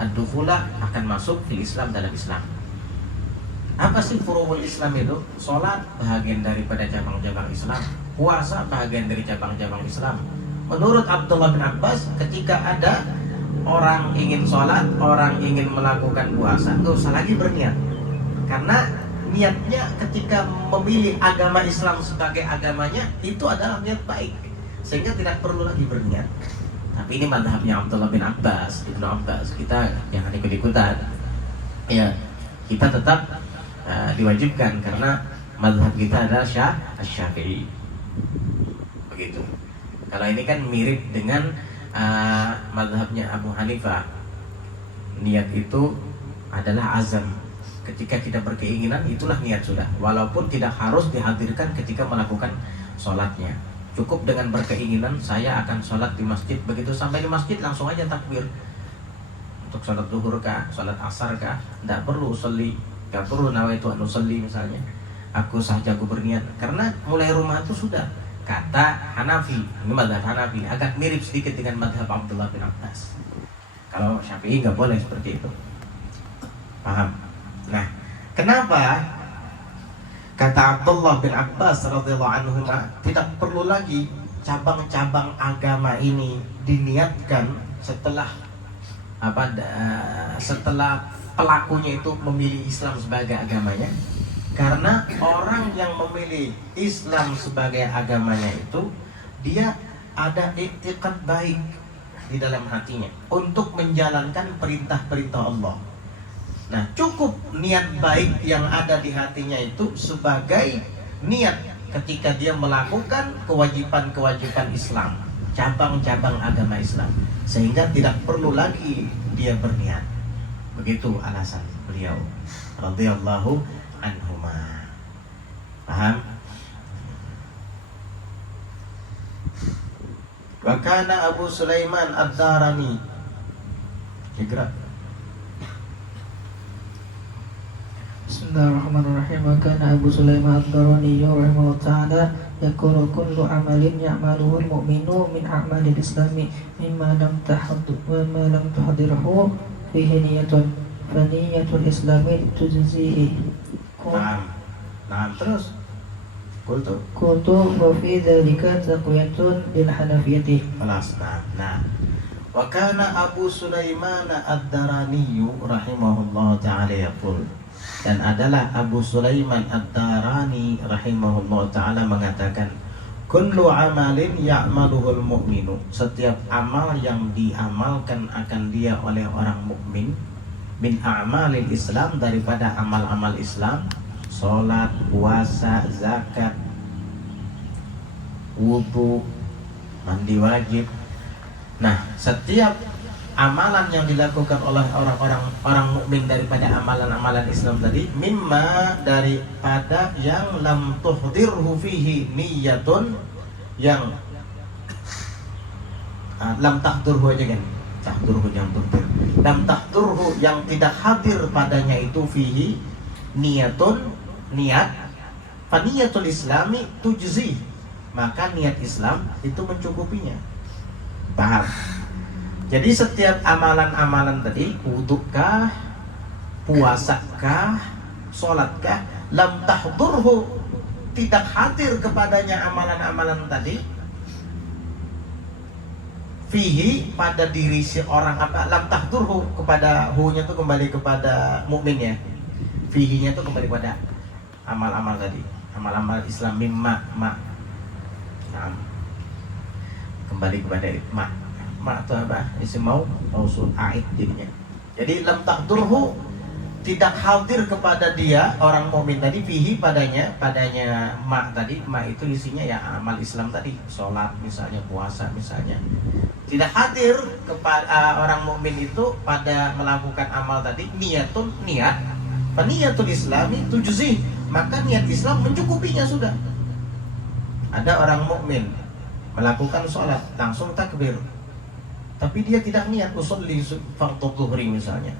ad-dukhula, akan masuk di Islam, dalam Islam. Apa sih furu'ul Islam itu? Sholat bahagian daripada cabang-cabang Islam, puasa bahagian dari cabang-cabang Islam. Menurut Abdullah bin Abbas, ketika ada orang ingin sholat, orang ingin melakukan puasa, nggak usah lagi berniat, karena niatnya ketika memilih agama Islam sebagai agamanya itu adalah niat baik, sehingga tidak perlu lagi berniat. Tapi ini mazhabnya Abdullah bin Abbas, Ibnu Abbas. Kita jangan ikut-ikutan. Ya, kita tetap diwajibkan karena mazhab kita adalah Syafi'i. Begitu. Kalau ini kan mirip dengan mazhabnya Abu Hanifah. Niat itu adalah azam. Ketika kita berkeinginan, itulah niat sudah. Walaupun tidak harus dihadirkan ketika melakukan sholatnya. Cukup dengan berkeinginan, saya akan sholat di masjid. Begitu sampai di masjid langsung aja takbir. Untuk sholat duhur kah, sholat asar kah, tidak perlu usolli, tidak perlu nawaitu an usolli misalnya. Aku saja aku berniat. Karena mulai rumah itu sudah. Kata Hanafi, ini mazhab Hanafi, agak mirip sedikit dengan mazhab Abdullah bin Abbas. Kalau Syafi'i nggak boleh seperti itu. Paham? Nah, kenapa kata Abdullah bin Abbas radhiyallahu anhu tidak perlu lagi cabang-cabang agama ini diniatkan setelah setelah pelakunya itu memilih Islam sebagai agamanya? Karena orang yang memilih Islam sebagai agamanya itu dia ada i'tiqad baik di dalam hatinya untuk menjalankan perintah-perintah Allah. Nah, cukup niat baik yang ada di hatinya itu sebagai niat ketika dia melakukan kewajiban-kewajiban Islam, cabang-cabang agama Islam, sehingga tidak perlu lagi dia berniat. Begitu alasan beliau radhiyallahu anhuma. Paham? Wa kana Abu Sulaiman Ad-Darani. Hijrah. Bismillahirrahmanirrahim. Wa kana Abu Sulaiman Ad-Darani rahimahullah ta'ala yaqulu kullu amalin ya'maluhu al-mu'minu min a'malil islami mimma lam tahdirhu fihi niyatun fa niyatul islami tujzihi. Nah, terus Qultu wa fi dzalika taqwiyatun lil hanafiyati. Kelas. Nah. Wa kana Abu Sulaiman Ad-Darani rahimahullah ta'ala yaqul, dan adalah Abu Sulaiman Ad-Darani rahimahullah ta'ala mengatakan, kullu amalin ya'maluhul mu'minu, setiap amal yang diamalkan akan dia oleh orang mukmin, min a'malil Islam, daripada amal-amal Islam, sholat, puasa, zakat, wudu, mandi wajib. Nah, setiap amalan yang dilakukan oleh orang mukmin daripada amalan-amalan Islam tadi, mimma, daripada yang lam tuhdirhu fihi niyatun, yang lam tahdurhu aja kan, tahdurhu yang tuhdir, lam tahdurhu yang tidak hadir padanya itu fihi niyatun, niat, faniyatul islami tujzi, maka niat Islam itu mencukupinya. Paham? Jadi setiap amalan-amalan tadi, wudukah, puasakah, sholatkah, lam tahdurhu, tidak hadir kepadanya amalan-amalan tadi, fihi, pada diri si orang, lam tahdurhu, kepada hu-nya itu kembali kepada mukmin ya, fihi-nya itu kembali pada amal-amal tadi, amal-amal Islam, mimma, ma. Nah, kembali kepada ma itu apa? Isim mausul a'id jadinya. Jadi lam tahdurhu, tidak hadir kepada dia orang mukmin tadi, fihi, padanya ma tadi. Ma itu isinya ya amal Islam tadi, sholat misalnya, puasa misalnya. Tidak hadir kepada orang mukmin itu pada melakukan amal tadi, niatun, niat, niatul islami tujzi, maka niat Islam mencukupinya sudah. Ada orang mukmin melakukan sholat, langsung takbir, tapi dia tidak niat usolli fardhu dhuhri misalnya.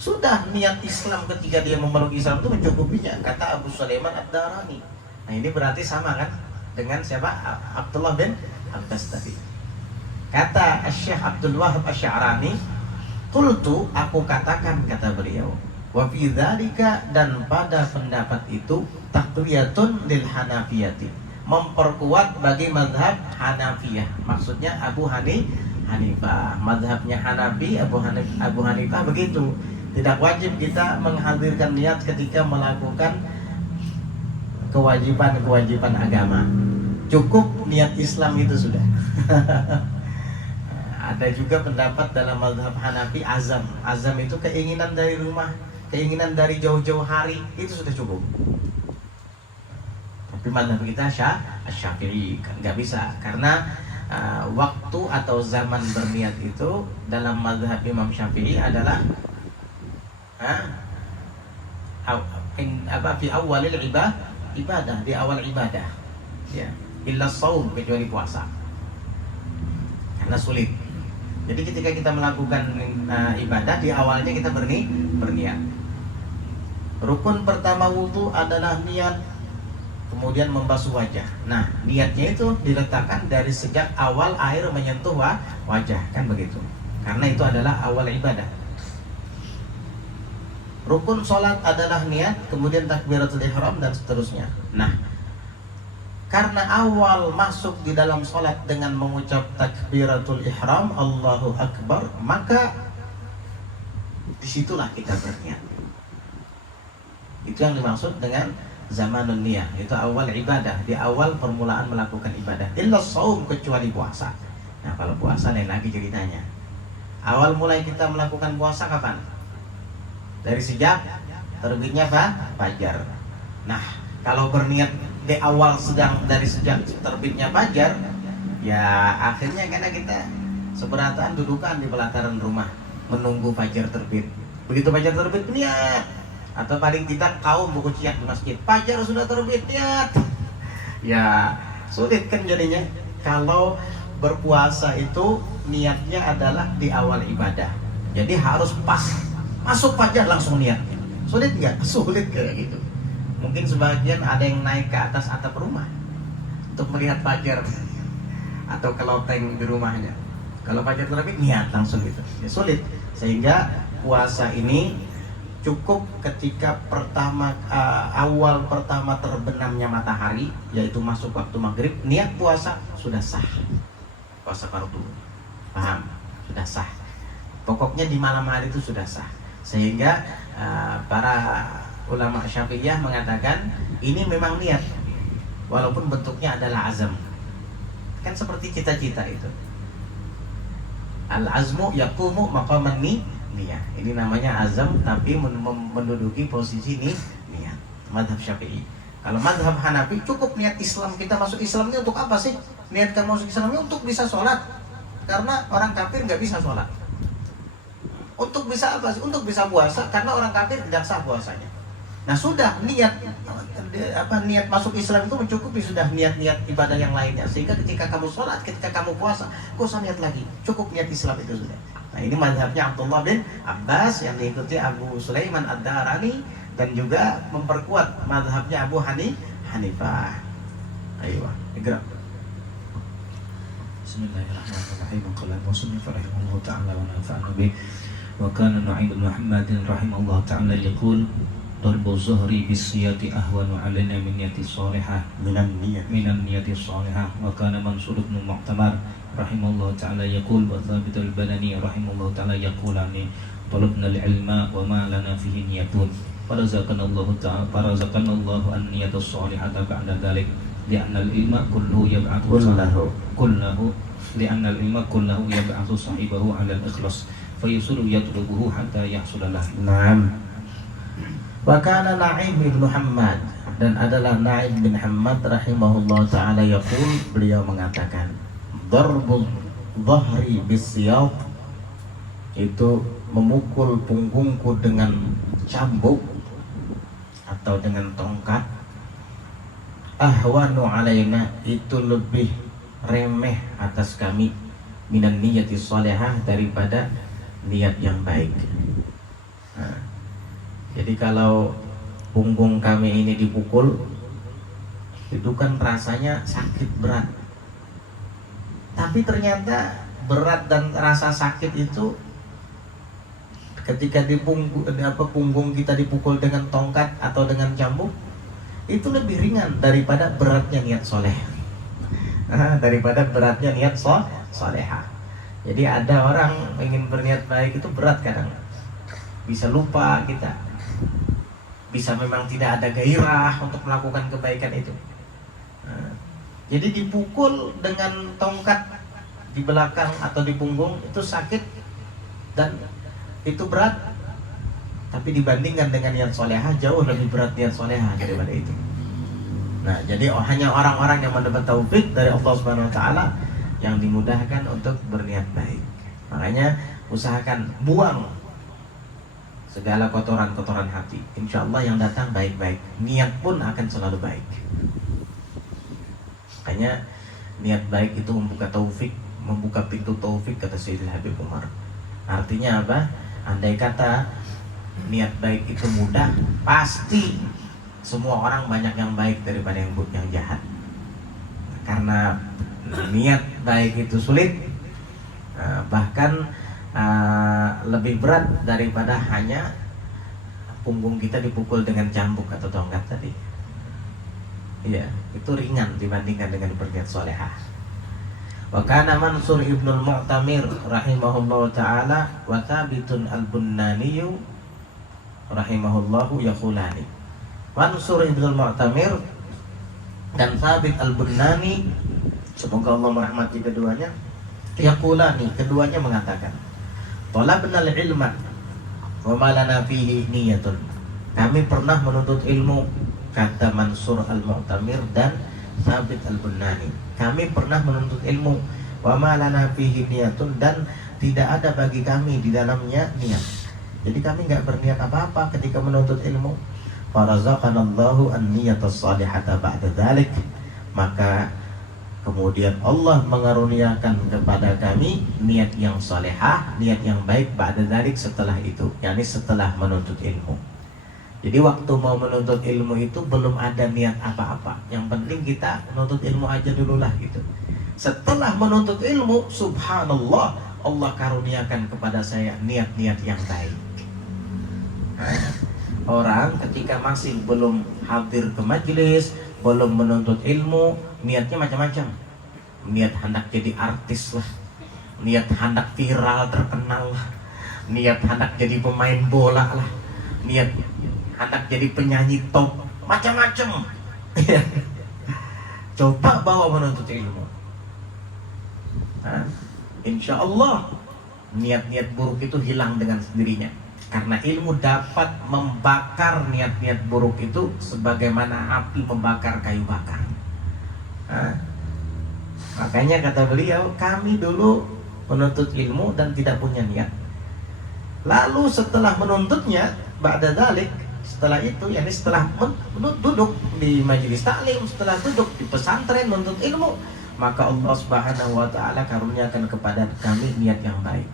Sudah niat Islam ketika dia memeluk Islam itu mencukupinya, kata Abu Sulaiman Ad-Darani. Nah, ini berarti sama kan dengan siapa? Abdullah bin Abbas tadi. Kata Syekh Abdul Wahab Asy-Sya'rani, qultu, aku katakan, kata beliau, wa fi dzalika, dan pada pendapat itu, taqwiyatun lil hanafiyati, memperkuat bagi mazhab Hanafiyah. Maksudnya Abu Hanifah, mazhabnya Hanafi, Abu Hanifah begitu. Tidak wajib kita menghadirkan niat ketika melakukan kewajiban-kewajiban agama. Cukup niat Islam itu sudah. Ada juga pendapat dalam mazhab Hanafi azam. Azam itu keinginan dari rumah, keinginan dari jauh-jauh hari, itu sudah cukup. Tapi mazhab kita Syafi'i nggak bisa, karena waktu atau zaman berniat itu dalam mazhab Imam Syafi'i adalah fi awalil ibadah, di awal ibadah, ya, illa shaum, kecuali puasa, karena sulit. Jadi ketika kita melakukan ibadah, di awalnya kita berniat. Rukun pertama wudu adalah niat, kemudian membasuh wajah. Nah, niatnya itu diletakkan dari sejak awal air menyentuh wajah, kan begitu, karena itu adalah awal ibadah. Rukun sholat adalah niat, kemudian takbiratul ihram, dan seterusnya. Nah, karena awal masuk di dalam sholat dengan mengucap takbiratul ihram, Allahu Akbar, maka disitulah kita berniat. Itu yang dimaksud dengan zamanun niyah, itu awal ibadah, di awal permulaan melakukan ibadah. Illa shaum, kecuali puasa. Nah, kalau puasa lain lagi ceritanya. Awal mulai kita melakukan puasa kapan? Dari sejak terbitnya fajar. Nah, kalau berniat di awal dari sejak terbitnya fajar, ya akhirnya karena kita seberatan dudukan di pelataran rumah menunggu fajar terbit. Begitu fajar terbit, niat. Atau paling kita kaum buku ciak di masjid, fajar sudah terbit, niat. Ya sulit kan jadinya. Kalau berpuasa itu niatnya adalah di awal ibadah, jadi harus pas masuk fajar langsung niat. Sulit nggak? Sulit kayak gitu. Mungkin sebagian ada yang naik ke atas atap rumah untuk melihat fajar, atau ke loteng di rumahnya. Kalau fajar terbit, niat langsung gitu. Ya, sulit. Sehingga puasa ini cukup ketika awal pertama terbenamnya matahari, yaitu masuk waktu maghrib, niat puasa sudah sah. Puasa fardu, paham? Sudah sah. Pokoknya di malam hari itu sudah sah. Sehingga para ulama Syafi'iyah mengatakan ini memang niat, walaupun bentuknya adalah azam. Kan seperti cita-cita itu. Al-azmu yaqumu maqaman niyah. Ini namanya azam, tapi menduduki posisi niat. Mazhab Syafi'i. Kalau mazhab Hanafi cukup niat Islam. Kita masuk Islam ini untuk apa sih? Niat kamu masuk Islam ini untuk bisa sholat. Karena orang kafir nggak bisa sholat. Untuk bisa apa sih? Untuk bisa puasa, karena orang kafir tidak sah puasanya. Nah, sudah niat masuk Islam itu mencukupi, sudah niat-niat ibadah yang lainnya. Sehingga ketika kamu sholat, ketika kamu puasa, kok usah niat lagi, cukup niat Islam itu sudah. Nah, ini mazhabnya Abdullah bin Abbas yang diikuti Abu Sulaiman Ad-Darani, dan juga memperkuat mazhabnya Abu Hanifah. Ayo, gerak. Bismillahirrahmanirrahim. Qala musannif rahimahullah ta'ala wa nafa'na bih. Wa kana Nu'aym bin Muhammadin rahimahullah ta'ala yaqul darbu zuhri bisiyati ahwanu 'alaina min niyati shalihah minan niyati shalihah. Wa kana Mansur bin Mu'tamar rahimahullah ta'ala yaqul wa Thabit al-Banani rahimahullah ta'ala yaqulani talabna al-ilma wa ma lana fihi niyatun farazaqanallahu ta'ala farazaqanallahu an-niyata shalihata ba'da dhalik li'anna al-ilma kulluhu yab'athu li'anna al-ilma kulluhu yab'athu sahibahu 'ala al-ikhlas fayusulu yatlubuhu hatta yahsulalah. Naam. Wa kana Nu'aym bin Muhammad, dan adalah Nu'aym bin Muhammad rahimahullah ta'ala yaqul, beliau mengatakan darbul dhahri bisyaq, itu memukul punggungku dengan cambuk atau dengan tongkat, ahwanu alaina, itu lebih remeh atas kami, minan niyati shalihah, daripada niat yang baik. Nah, jadi kalau punggung kami ini dipukul, itu kan rasanya sakit berat. Tapi ternyata berat dan rasa sakit itu ketika punggung kita dipukul dengan tongkat atau dengan cambuk, itu lebih ringan daripada beratnya niat soleh. Daripada beratnya niat solehah. Jadi ada orang ingin berniat baik itu berat kadang, bisa lupa kita. bisa memang tidak ada gairah untuk melakukan kebaikan itu. Nah, jadi dipukul dengan tongkat di belakang atau di punggung itu sakit dan itu berat, tapi dibandingkan dengan niat solehah jauh lebih berat niat solehah daripada itu. Nah, jadi hanya orang-orang yang mendapat taufik dari Allah Subhanahu Wa Taala yang dimudahkan untuk berniat baik. Makanya usahakan buang segala kotoran-kotoran hati. Insya Allah yang datang baik-baik. Niat pun akan selalu baik. Makanya niat baik itu membuka taufik, membuka pintu taufik, kata Sayyidil Habib Umar. Artinya apa? Andai kata niat baik itu mudah, pasti semua orang banyak yang baik daripada yang jahat. Karena niat baik itu sulit, bahkan lebih berat daripada hanya punggung kita dipukul dengan cambuk atau tongkat tadi. Iya, itu ringan dibandingkan dengan berniat solehah. Wa kana Mansur ibnul Mu'tamir rahimahullahu ta'ala wa Thabitun al-Bunnani rahimahullahu yaqulani. Mansur ibnul Mu'tamir dan Thabit al-Bunnani, semoga Allah merahmati keduanya, yaqulani, keduanya mengatakan, talabnal ilma wa ma lana fihi niyatun. Kami pernah menuntut ilmu, kata Mansur al-Mu'tamir dan Thabit al-Bunnani. Kami pernah menuntut ilmu, wa ma lana fihi niyatun, dan tidak ada bagi kami di dalamnya niat. Jadi kami nggak berniat apa-apa ketika menuntut ilmu. Farazaqanallahu an-niyatas salihata ba'da dzalik. Maka kemudian Allah mengaruniakan kepada kami niat yang salehah, niat yang baik ba'da dzalik, setelah itu, yakni setelah menuntut ilmu. Jadi waktu mau menuntut ilmu itu belum ada niat apa-apa. Yang penting kita menuntut ilmu aja dulu lah gitu. Setelah menuntut ilmu, subhanallah, Allah karuniakan kepada saya niat-niat yang baik. Orang ketika masih belum hadir ke majelis, belum menuntut ilmu, niatnya macam-macam. Niat hendak jadi artis lah, niat hendak viral terkenal lah, niat hendak jadi pemain bola lah, niat hendak jadi penyanyi top, macam-macam. Coba bawa menuntut ilmu, insya Allah niat-niat buruk itu hilang dengan sendirinya. Karena ilmu dapat membakar niat-niat buruk itu sebagaimana api membakar kayu bakar. Makanya kata beliau, kami dulu menuntut ilmu dan tidak punya niat. Lalu setelah menuntutnya, ba'da dzalik, setelah itu, yakni setelah duduk di majelis taklim, setelah duduk di pesantren menuntut ilmu, maka Allah Subhanahu wa taala karuniakan kepada kami niat yang baik.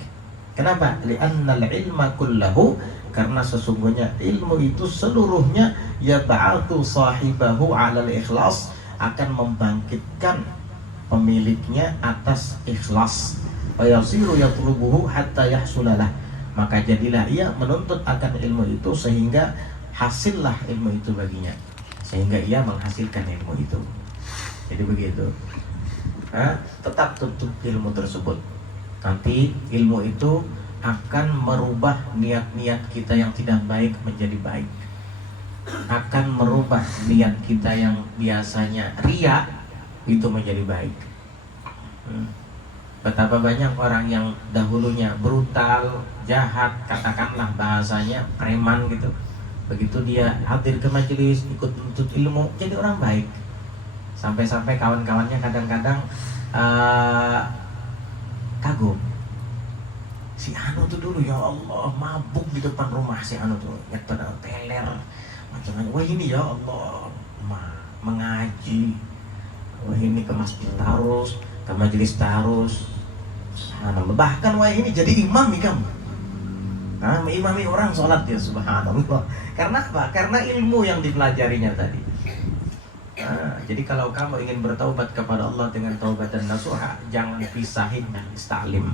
Kenapa? Li'annal ilma kullahu, karena sesungguhnya ilmu itu seluruhnya yab'atu sahibahu 'alal ikhlas, akan membangkitkan pemiliknya atas ikhlas. Wa yasiru yatlubuhu hatta yahsulalah, maka jadilah ia menuntut akan ilmu itu sehingga hasillah ilmu itu baginya, sehingga ia menghasilkan ilmu itu. Jadi begitu. Tetap tuntut ilmu tersebut. Nanti ilmu itu akan merubah niat-niat kita yang tidak baik menjadi baik, akan merubah niat kita yang biasanya riya itu menjadi baik. Betapa banyak orang yang dahulunya brutal, jahat, katakanlah bahasanya preman gitu, begitu dia hadir ke majelis, ikut menuntut ilmu, jadi orang baik. Sampai-sampai kawan-kawannya kadang-kadang kagum, si Anu tuh dulu ya Allah mabuk di depan rumah si Anu tuh, nyetel teler macam-macam. Wah ini ya Allah mengaji, wah ini ke masjid terus, ke majelis terus, bahkan wah ini jadi imam ikam, imami orang sholat ya, subhanallah. Karena apa? Karena ilmu yang dipelajarinya tadi. Jadi kalau kamu ingin bertaubat kepada Allah dengan taubatan nasuha, jangan pisahin majelis taklim,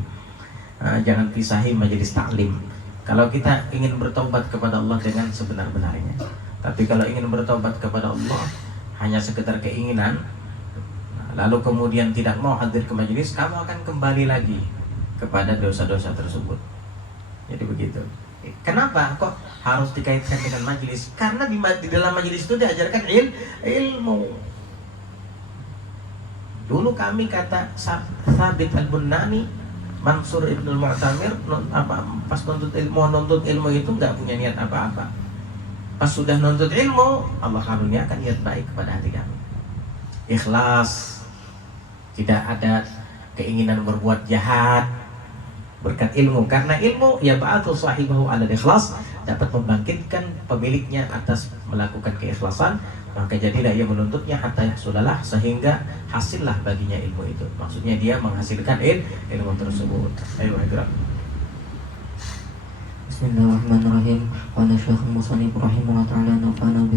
jangan pisahin majelis taklim. Kalau kita ingin bertaubat kepada Allah dengan sebenar-benarnya. Tapi kalau ingin bertaubat kepada Allah hanya sekedar keinginan, lalu kemudian tidak mau hadir ke majelis, kamu akan kembali lagi kepada dosa-dosa tersebut. Jadi begitu. Kenapa kok harus dikaitkan dengan majelis? Karena di dalam majelis itu diajarkan ilmu. Dulu kami kata Thabit Al-Bunani, Mansur Ibn Mu'tamir, pas nuntut ilmu itu nggak punya niat apa-apa. Pas sudah nuntut ilmu, Allah karuniakan niat baik kepada hati kami. Ikhlas, tidak ada keinginan berbuat jahat berkat ilmu. Karena ilmu ya ba'athu sahibahu ala ikhlas, dapat membangkitkan pemiliknya atas melakukan keikhlasan, maka jadilah ia menuntutnya hatta yahsulalah, sehingga hasillah baginya ilmu itu. Maksudnya dia menghasilkan ilmu tersebut. Ayo gerak. Bismillahirrahmanirrahim. Qala Syekhul Musannif rahimahullah ta'ala nafa'ana bi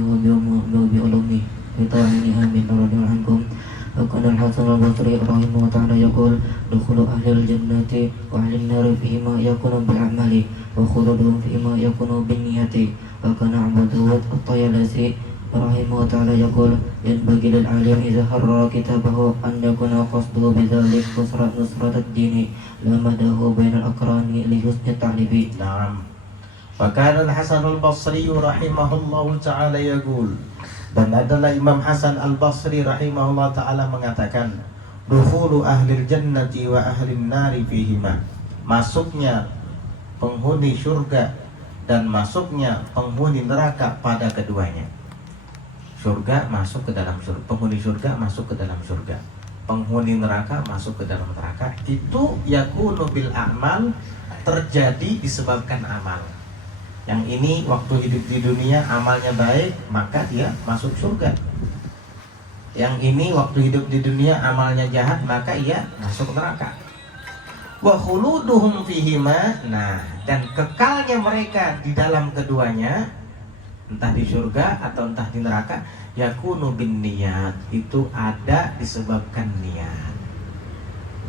ulumi bi ta'ini amin radhiyallahu anhum. وكان الحسن البصري رحمه الله تعالى يقول دخول أهل الجنة وأهل النار فيما يكون بالأعمال وخلودهم فيما يكون بالنية. وكان أبو داود الطيالسي رحمه الله تعالى يقول ينبغي للعالم إذا حرر كتابه أن يكون قصده بذلك نصرة الدين لا مداه بين الأقران لحسن التعليم. نعم. وكان الحسن البصري رحمه الله تعالى يقول, dan adalah Imam Hasan Al-Basri rahimahullah ta'ala mengatakan, dukhulu ahlil jannati wa ahlin nari fihima, masuknya penghuni surga dan masuknya penghuni neraka pada keduanya. Surga masuk ke dalam surga, penghuni surga masuk ke dalam surga, penghuni neraka masuk ke dalam neraka. Itu yakunu bil a'mal, terjadi disebabkan amal. Yang ini waktu hidup di dunia amalnya baik, maka dia masuk surga. Yang ini waktu hidup di dunia amalnya jahat, maka ia masuk neraka. Wa khuluduhum fihima, nah, dan kekalnya mereka di dalam keduanya, entah di surga atau entah di neraka, yakunu bin niyat, itu ada disebabkan niat.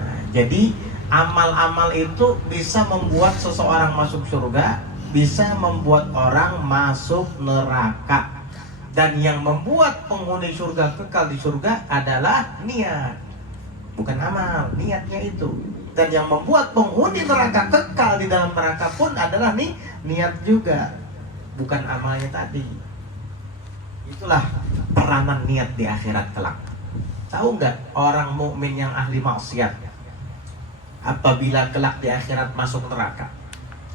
Nah, jadi amal-amal itu bisa membuat seseorang masuk surga, bisa membuat orang masuk neraka. Dan yang membuat penghuni surga kekal di surga adalah niat, bukan amal, niatnya itu. Dan yang membuat penghuni neraka kekal di dalam neraka pun adalah niat juga, bukan amalnya tadi. Itulah peranan niat di akhirat kelak. Tahu nggak orang mukmin yang ahli maksiat, apabila kelak di akhirat masuk neraka,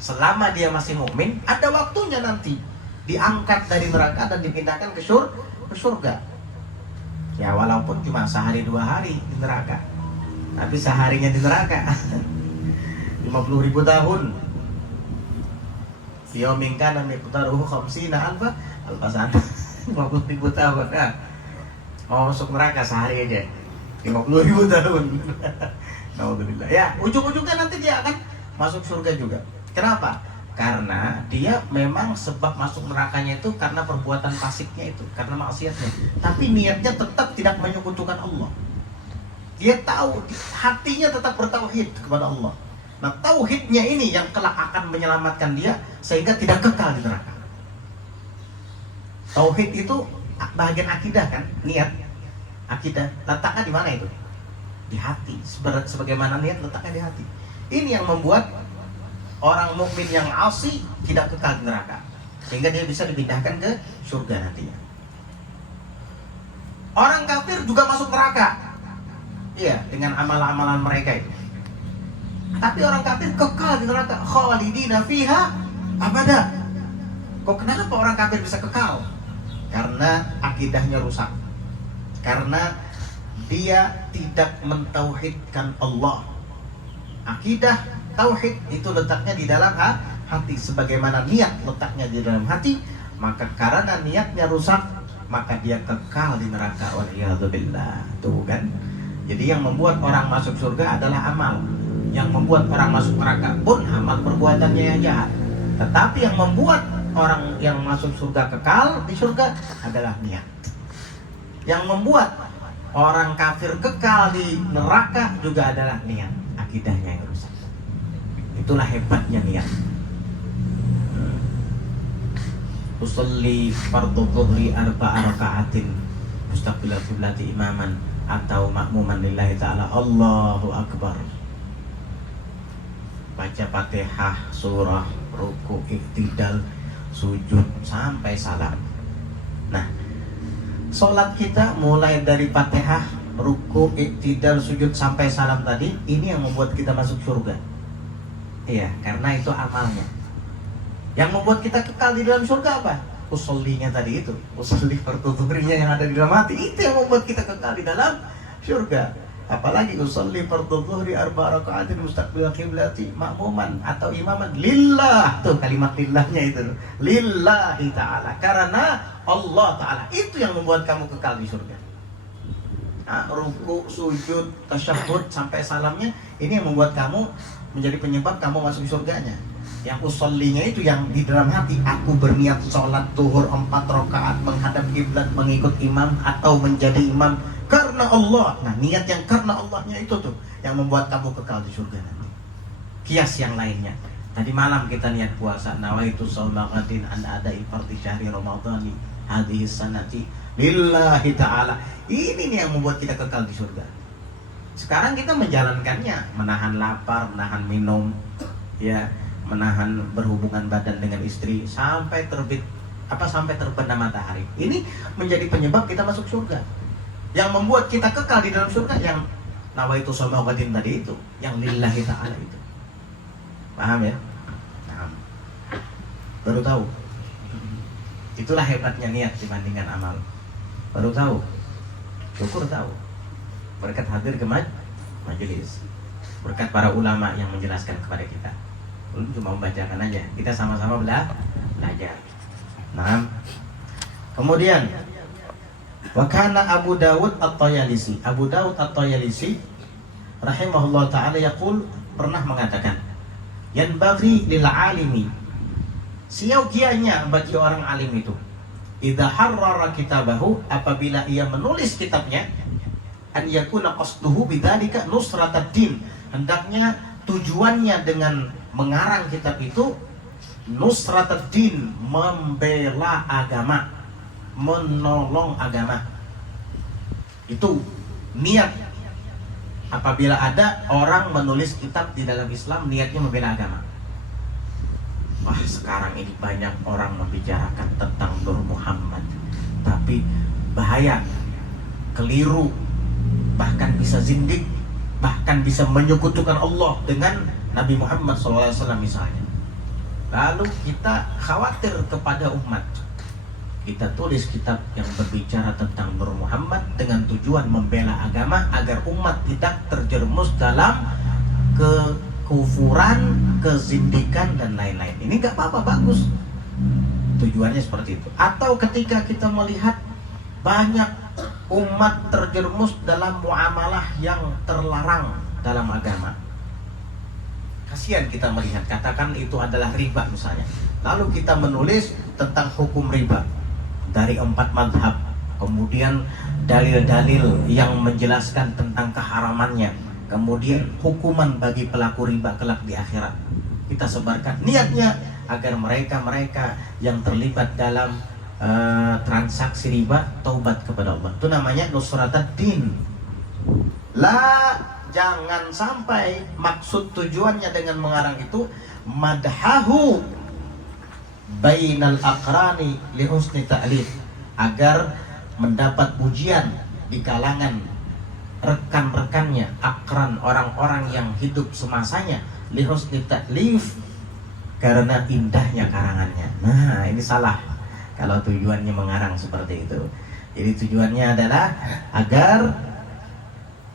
selama dia masih mukmin, ada waktunya nanti diangkat dari neraka dan dipindahkan ke surga. Ya walaupun cuma sehari 2 hari di neraka, tapi seharinya di neraka 50.000 tahun. Yaumin kana miqdaruhu 50 alfa sana. 50.000 tahun. Nah, mau masuk neraka sehari aja 50.000 tahun. Alhamdulillah. Ya, ujung-ujungnya nanti dia akan masuk surga juga. Kenapa? Karena dia memang sebab masuk nerakanya itu karena perbuatan fasiknya itu, karena maksiatnya. Tapi niatnya tetap tidak menyekutukan Allah. Dia tahu, hatinya tetap bertauhid kepada Allah. Nah, tauhidnya ini yang kelak akan menyelamatkan dia sehingga tidak kekal di neraka. Tauhid itu bagian akidah kan, niat. Akidah letaknya di mana itu? Di hati. Sebagaimana niat letaknya di hati. Ini yang membuat orang mukmin yang asi tidak kekal di neraka, sehingga dia bisa dipindahkan ke surga nantinya. Orang kafir juga masuk neraka, iya, dengan amalan-amalan mereka itu. Tapi orang kafir kekal di neraka, khalidina fiha abada. Kok kenapa orang kafir bisa kekal? Karena akidahnya rusak, karena dia tidak mentauhidkan Allah. Akidah tauhid itu letaknya di dalam hati, sebagaimana niat letaknya di dalam hati. Maka karena niatnya rusak, maka dia kekal di neraka. Waliyadzubillah. Tuh kan. Jadi yang membuat orang masuk surga adalah amal. Yang membuat orang masuk neraka pun amal perbuatannya yang jahat. Tetapi yang membuat orang yang masuk surga kekal di surga adalah niat. Yang membuat orang kafir kekal di neraka juga adalah niat, akidahnya yang rusak. Itulah hebatnya niat. Usolli fardhu dhuhri 4 raka'atin mustaqbilal qiblati imaman atau makmuman lillahi ta'ala. Allahu akbar. Baca Fatihah surah ruku, iktidal, sujud sampai salam. Nah, sholat kita mulai dari Fatihah, ruku, iktidal, sujud sampai salam tadi, ini yang membuat kita masuk surga. Iya, karena itu amalnya. Yang membuat kita kekal di dalam surga apa? Usollinya tadi itu, usolli fardu zuhrinya yang ada di dalam hati, itu yang membuat kita kekal di dalam surga. Apalagi usolli fardu zuhri arba raka'atin mustaqbil qiblati ma'muman atau imaman lillah, tuh kalimat lillahnya itu, lillahi ta'ala, karena Allah ta'ala, itu yang membuat kamu kekal di surga. Nah, ruku, sujud, tasyahud sampai salamnya, ini yang membuat kamu menjadi penyebab kamu masuk surganya. Yang usollinya itu yang di dalam hati, aku berniat sholat zuhur 4 rakaat menghadap kiblat, mengikut imam atau menjadi imam karena Allah. Nah, niat yang karena Allahnya itu tuh yang membuat kamu kekal di surga nanti. Kias yang lainnya, tadi malam kita niat puasa, nawaitu shauma ghadin an ada'i fardhi syahri ramadhani hadhihi sanati lillahi ta'ala. Ini nih yang membuat kita kekal di surga. Sekarang kita menjalankannya, menahan lapar, menahan minum, ya, menahan berhubungan badan dengan istri sampai sampai terbenam matahari. Ini menjadi penyebab kita masuk surga. Yang membuat kita kekal di dalam surga yang nawaitu shauma ghadin tadi itu, yang lillahi ta'ala itu. Paham ya? Paham. Baru tahu. Itulah hebatnya niat dibandingkan amal. Baru tahu. Syukur tahu. Berkat hadir ke majelis. Berkat para ulama yang menjelaskan kepada kita. Belum cuma membacakan aja, kita sama-sama belajar. Nah, kemudian wakana Abu Dawud At-Tayalisi, Abu Dawud At-Tayalisi rahimahullah ta'ala yaqul, pernah mengatakan, yanbaghi lil alimi, siogianya bagi orang alim itu, idza harrara kitabahu, apabila ia menulis kitabnya, an yakuna qasduhu bidzalika nusratad din, hendaknya tujuannya dengan mengarang kitab itu nusratad din, membela agama, menolong agama. Itu niat. Apabila ada orang menulis kitab di dalam Islam, niatnya membela agama. Wah, sekarang ini banyak orang membicarakan tentang Nur Muhammad, tapi bahaya, keliru, bahkan bisa zindik, bahkan bisa menyekutukan Allah dengan Nabi Muhammad SAW misalnya. Lalu kita khawatir kepada umat, kita tulis kitab yang berbicara tentang Nur Muhammad dengan tujuan membela agama agar umat tidak terjerumus dalam kekufuran, kezindikan dan lain-lain. Ini gak apa-apa, bagus. Tujuannya seperti itu. Atau ketika kita melihat banyak umat terjerumus dalam muamalah yang terlarang dalam agama, kasihan kita melihat, katakan itu adalah riba misalnya, lalu kita menulis tentang hukum riba dari 4 mazhab, kemudian dalil-dalil yang menjelaskan tentang keharamannya, kemudian hukuman bagi pelaku riba kelak di akhirat, kita sebarkan. Niatnya agar mereka-mereka yang terlibat dalam transaksi riba taubat kepada Allah. Itu namanya nusratad din. Jangan sampai maksud tujuannya dengan mengarang itu madhahu bainal aqrani li husni ta'lif, agar mendapat pujian di kalangan rekan-rekannya, akran, orang-orang yang hidup semasanya, li husni ta'lif, karena indahnya karangannya. Nah, ini salah kalau tujuannya mengarang seperti itu. Jadi tujuannya adalah agar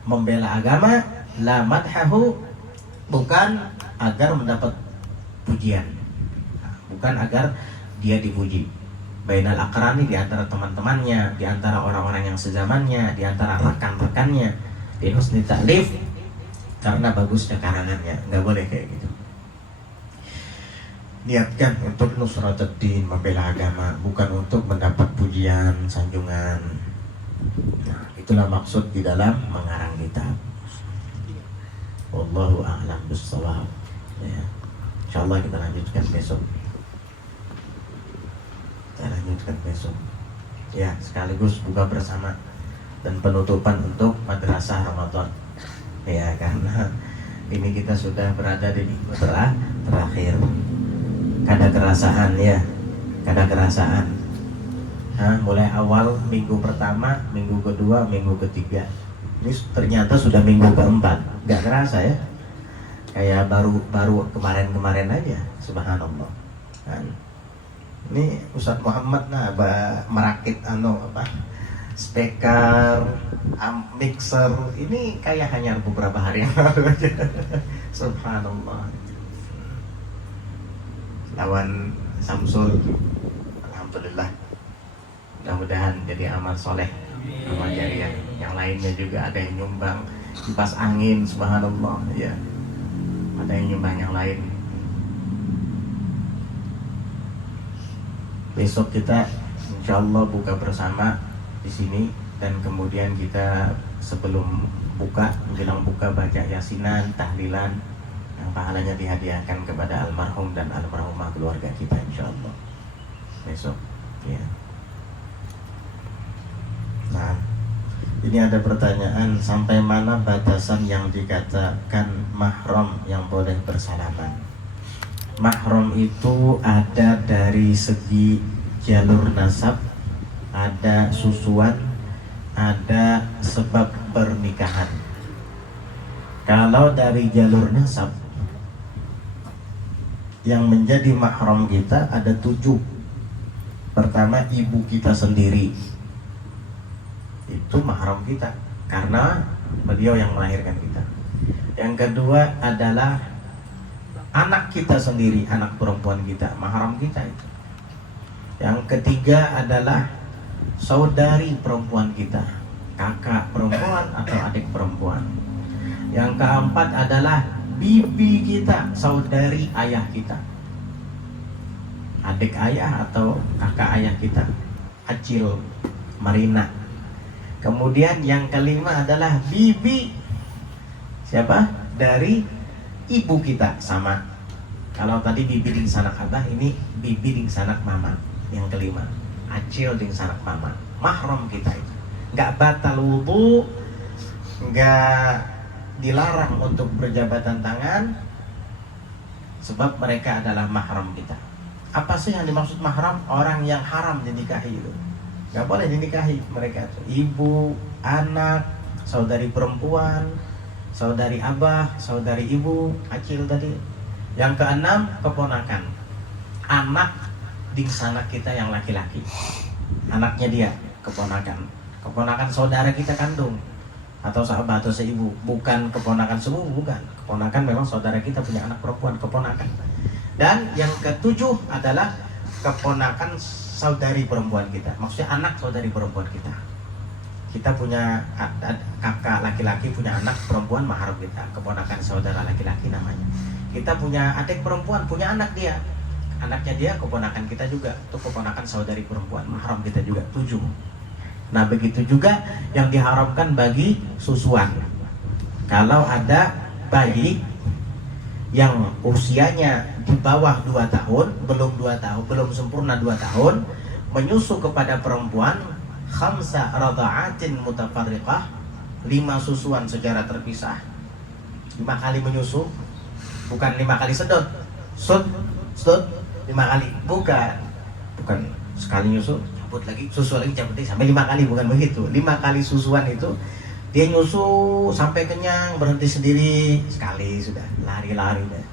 membela agama, la madhahu, bukan agar mendapat pujian, bukan agar dia dipuji. Bainal akrani, di antara teman-temannya, di antara orang-orang yang sezamannya, di antara rekan-rekannya, di husni ta'lif, karena bagusnya karangannya. Nggak boleh kayak gitu. Niatkan untuk nusratad din, membela agama, bukan untuk mendapat pujian, sanjungan. Nah, itulah maksud di dalam mengarang kitab. Wallahu a'lam bissawab. Ya. Insyaallah kita lanjutkan besok. Ya, sekaligus buka bersama dan penutupan untuk madrasah Ramadan. Ya, karena ini kita sudah berada di minggu terakhir. kada kerasaan ya, kada kerasaan. Mulai awal minggu pertama, minggu kedua, minggu ketiga, ini ternyata sudah minggu keempat, nggak kerasa ya, kayak baru kemarin aja, subhanallah. Ini Ustadz Muhammad merakit speaker, mixer, ini kayak hanya beberapa hari yang lalu aja. Subhanallah. Lawan Samsul, alhamdulillah. Mudah-mudahan jadi amal soleh, amal jariah. Yang lainnya juga ada yang nyumbang kipas angin, subhanallah ya. Ada yang nyumbang yang lain. Besok kita insya Allah buka bersama di sini, dan kemudian kita sebelum buka, menjelang buka baca yasinan, tahlilan yang pahalanya dihadiahkan kepada almarhum dan almarhumah keluarga kita insya Allah besok ya. Nah, ini ada pertanyaan, sampai mana batasan yang dikatakan mahram yang boleh bersalaman? Mahram itu ada dari segi jalur nasab, ada susuan, ada sebab pernikahan. Kalau dari jalur nasab, yang menjadi mahram kita ada 7. Pertama, ibu kita sendiri, itu mahram kita karena beliau yang melahirkan kita. Yang kedua adalah anak kita sendiri, anak perempuan kita, mahram kita itu. Yang ketiga adalah saudari perempuan kita, kakak perempuan atau adik perempuan. Yang keempat adalah bibi kita, saudari ayah kita, adik ayah atau kakak ayah kita, Acil, Marina. Kemudian yang kelima adalah bibi siapa? Dari ibu kita, sama. Kalau tadi bibi ding sanak abah, ini bibi ding sanak mama. Yang kelima, Acil ding sanak mama. Mahram kita itu. Nggak batal wudu, nggak dilarang untuk berjabatan tangan, sebab mereka adalah mahram kita. Apa sih yang dimaksud mahram? Orang yang haram dinikahi itu. Gak boleh dinikahi mereka tuh. Ibu, anak, saudari perempuan, saudari abah, saudari ibu, Acil tadi. Yang keenam, keponakan. Anak di sanak kita yang laki-laki. Anaknya dia, keponakan. Keponakan saudara kita kandung, atau sahabat atau seibu. Bukan keponakan sepupu, bukan. Keponakan memang saudara kita punya anak perempuan, keponakan. Dan yang ketujuh adalah keponakan saudari perempuan kita, maksudnya anak saudari perempuan kita. Kita punya kakak laki-laki punya anak perempuan, mahram kita, keponakan saudara laki-laki namanya. Kita punya adik perempuan, punya anak dia, anaknya dia keponakan kita juga, itu keponakan saudari perempuan, mahram kita juga, 7. Nah begitu juga yang diharamkan bagi susuan. Kalau ada bayi yang usianya di bawah 2 tahun, belum 2 tahun, belum sempurna 2 tahun, menyusu kepada perempuan, khamsa radha'atin mutafarriqah, 5 susuan secara terpisah. 5 kali menyusu, bukan 5 kali sedot, sud 5 kali, bukan sekali nyusu, cabut lagi, susu lagi, cabut lagi, sampai 5 kali, bukan begitu. 5 kali susuan itu dia nyusu sampai kenyang, berhenti sendiri sekali, sudah lari-lari deh.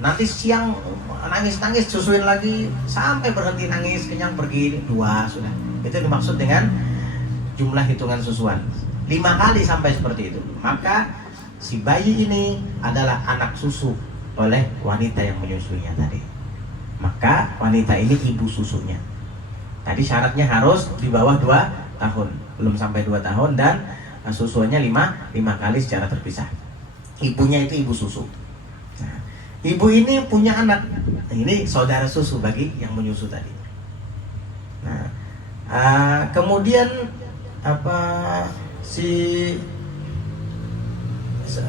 Nanti siang nangis-nangis, susuin lagi sampai berhenti nangis, kenyang, pergi, 2 sudah. Itu dimaksud dengan jumlah hitungan susuan. 5 kali sampai seperti itu. Maka si bayi ini adalah anak susu oleh wanita yang menyusuinya tadi. Maka wanita ini ibu susunya. Tadi syaratnya harus di bawah 2 tahun, belum sampai 2 tahun, dan susuannya 5 kali secara terpisah. Ibunya itu ibu susu. Nah, ibu ini punya anak. Ini saudara susu bagi yang menyusu tadi. Nah, kemudian si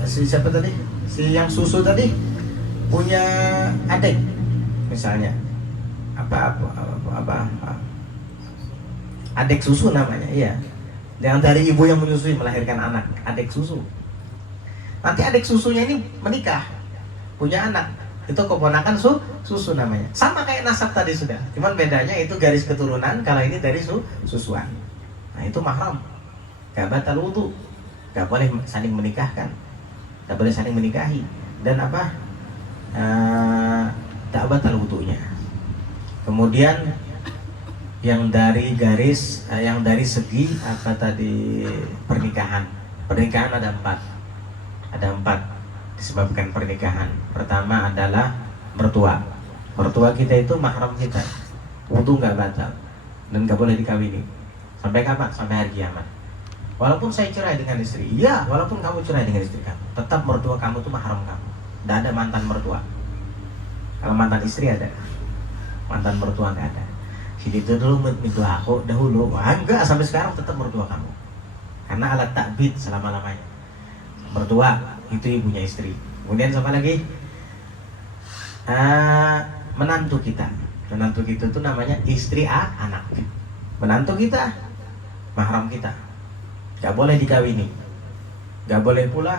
siapa tadi? Si yang susu tadi punya adik, misalnya adik susu namanya, iya. Yang dari ibu yang menyusui melahirkan anak, adik susu. Nanti adik susunya ini menikah, punya anak, itu keponakan susu namanya. Sama kayak nasab tadi sudah. Cuman bedanya itu garis keturunan, kalau ini dari susuan. Nah itu mahram. Gak batal wudu. Gak boleh saling menikahkan. Gak boleh saling menikahi. Dan apa? Tak batal wudunya. Kemudian yang dari garis, yang dari segi apa tadi pernikahan. Pernikahan ada 4. Ada 4 disebabkan pernikahan. Pertama adalah mertua. Mertua kita itu mahram kita. Wudu nggak batal dan nggak boleh dikawini. Sampai kapan? Sampai hari kiamat. Walaupun saya cerai dengan istri, iya, walaupun kamu cerai dengan istri kamu, tetap mertua kamu itu mahram kamu. Nggak ada mantan mertua. Kalau mantan istri ada, mantan mertua nggak ada. Jadi itu dulu mertua aku dahulu, wah enggak, sampai sekarang tetap mertua kamu. Karena alat takbid selama-lamanya. Mertua itu ibunya istri. Kemudian siapa lagi? Menantu kita. Menantu kita itu namanya istri anak. Menantu kita mahram kita. Gak boleh dikawini. Gak boleh pula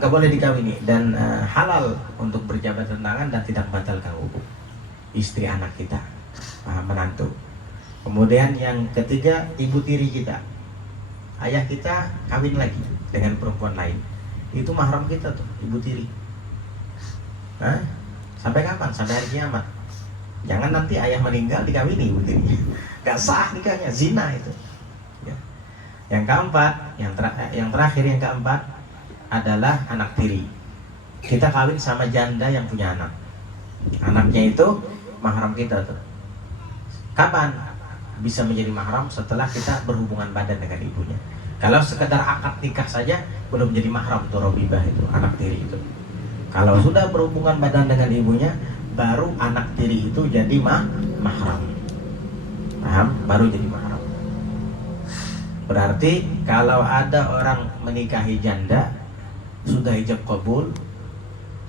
gak boleh dikawini. Dan halal untuk berjabat tangan dan tidak batalkan wudu. Istri anak kita, menantu. Kemudian yang ketiga, ibu tiri kita. Ayah kita kawin lagi dengan perempuan lain. Itu mahram kita tuh, ibu tiri. Sampai kapan? Sampai hari kiamat. Jangan nanti ayah meninggal dikawini ibu tiri. Gak sah nikahnya, zina itu. Ya. Yang keempat, yang terakhir yang keempat adalah anak tiri. Kita kawin sama janda yang punya anak. Anaknya itu mahram kita tuh. Kapan bisa menjadi mahram? Setelah kita berhubungan badan dengan ibunya. Kalau sekedar akad nikah saja belum jadi mahram tuh robibah itu, anak tiri itu. Kalau sudah berhubungan badan dengan ibunya, baru anak tiri itu jadi mahram. Paham? Baru jadi mahram. Berarti kalau ada orang menikahi janda, sudah ijab qabul,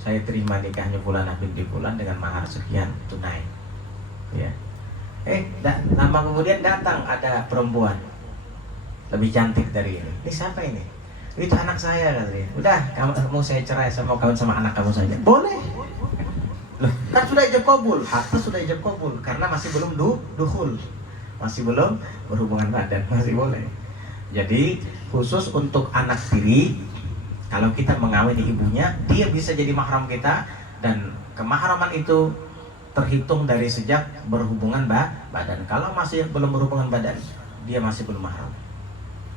saya terima nikahnya fulanah binti fulan dengan mahar sekian tunai. Ya. Lama kemudian datang ada perempuan lebih cantik dari ini. Ini siapa ini? Itu anak saya katanya. Udah, kamu saya cerai, saya mau kawin sama anak kamu saja. Boleh. Loh, kan sudah ijab qabul. Harta sudah ijab qabul karena masih belum dukhul. Masih belum berhubungan badan, masih boleh. Jadi khusus untuk anak tiri, kalau kita mengawini ibunya, dia bisa jadi mahram kita. Dan kemahraman itu terhitung dari sejak berhubungan badan. Kalau masih belum berhubungan badan, dia masih belum mahram.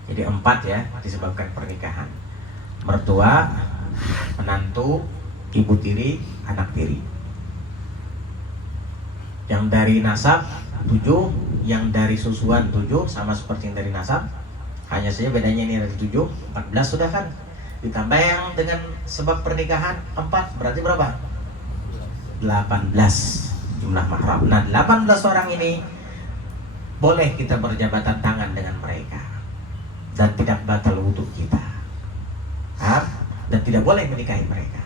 Jadi 4 ya, disebabkan pernikahan. Mertua, menantu, ibu tiri, anak tiri. Yang dari nasab 7, yang dari susuan 7, sama seperti yang dari nasab. Hanya saja bedanya ini dari 7, 14 sudah kan. Ditambah yang dengan sebab pernikahan 4, berarti berapa? 18 jumlah mahram. Nah 18 orang ini boleh kita berjabatan tangan dengan mereka dan tidak batal wudu kita. Dan tidak boleh menikahi mereka.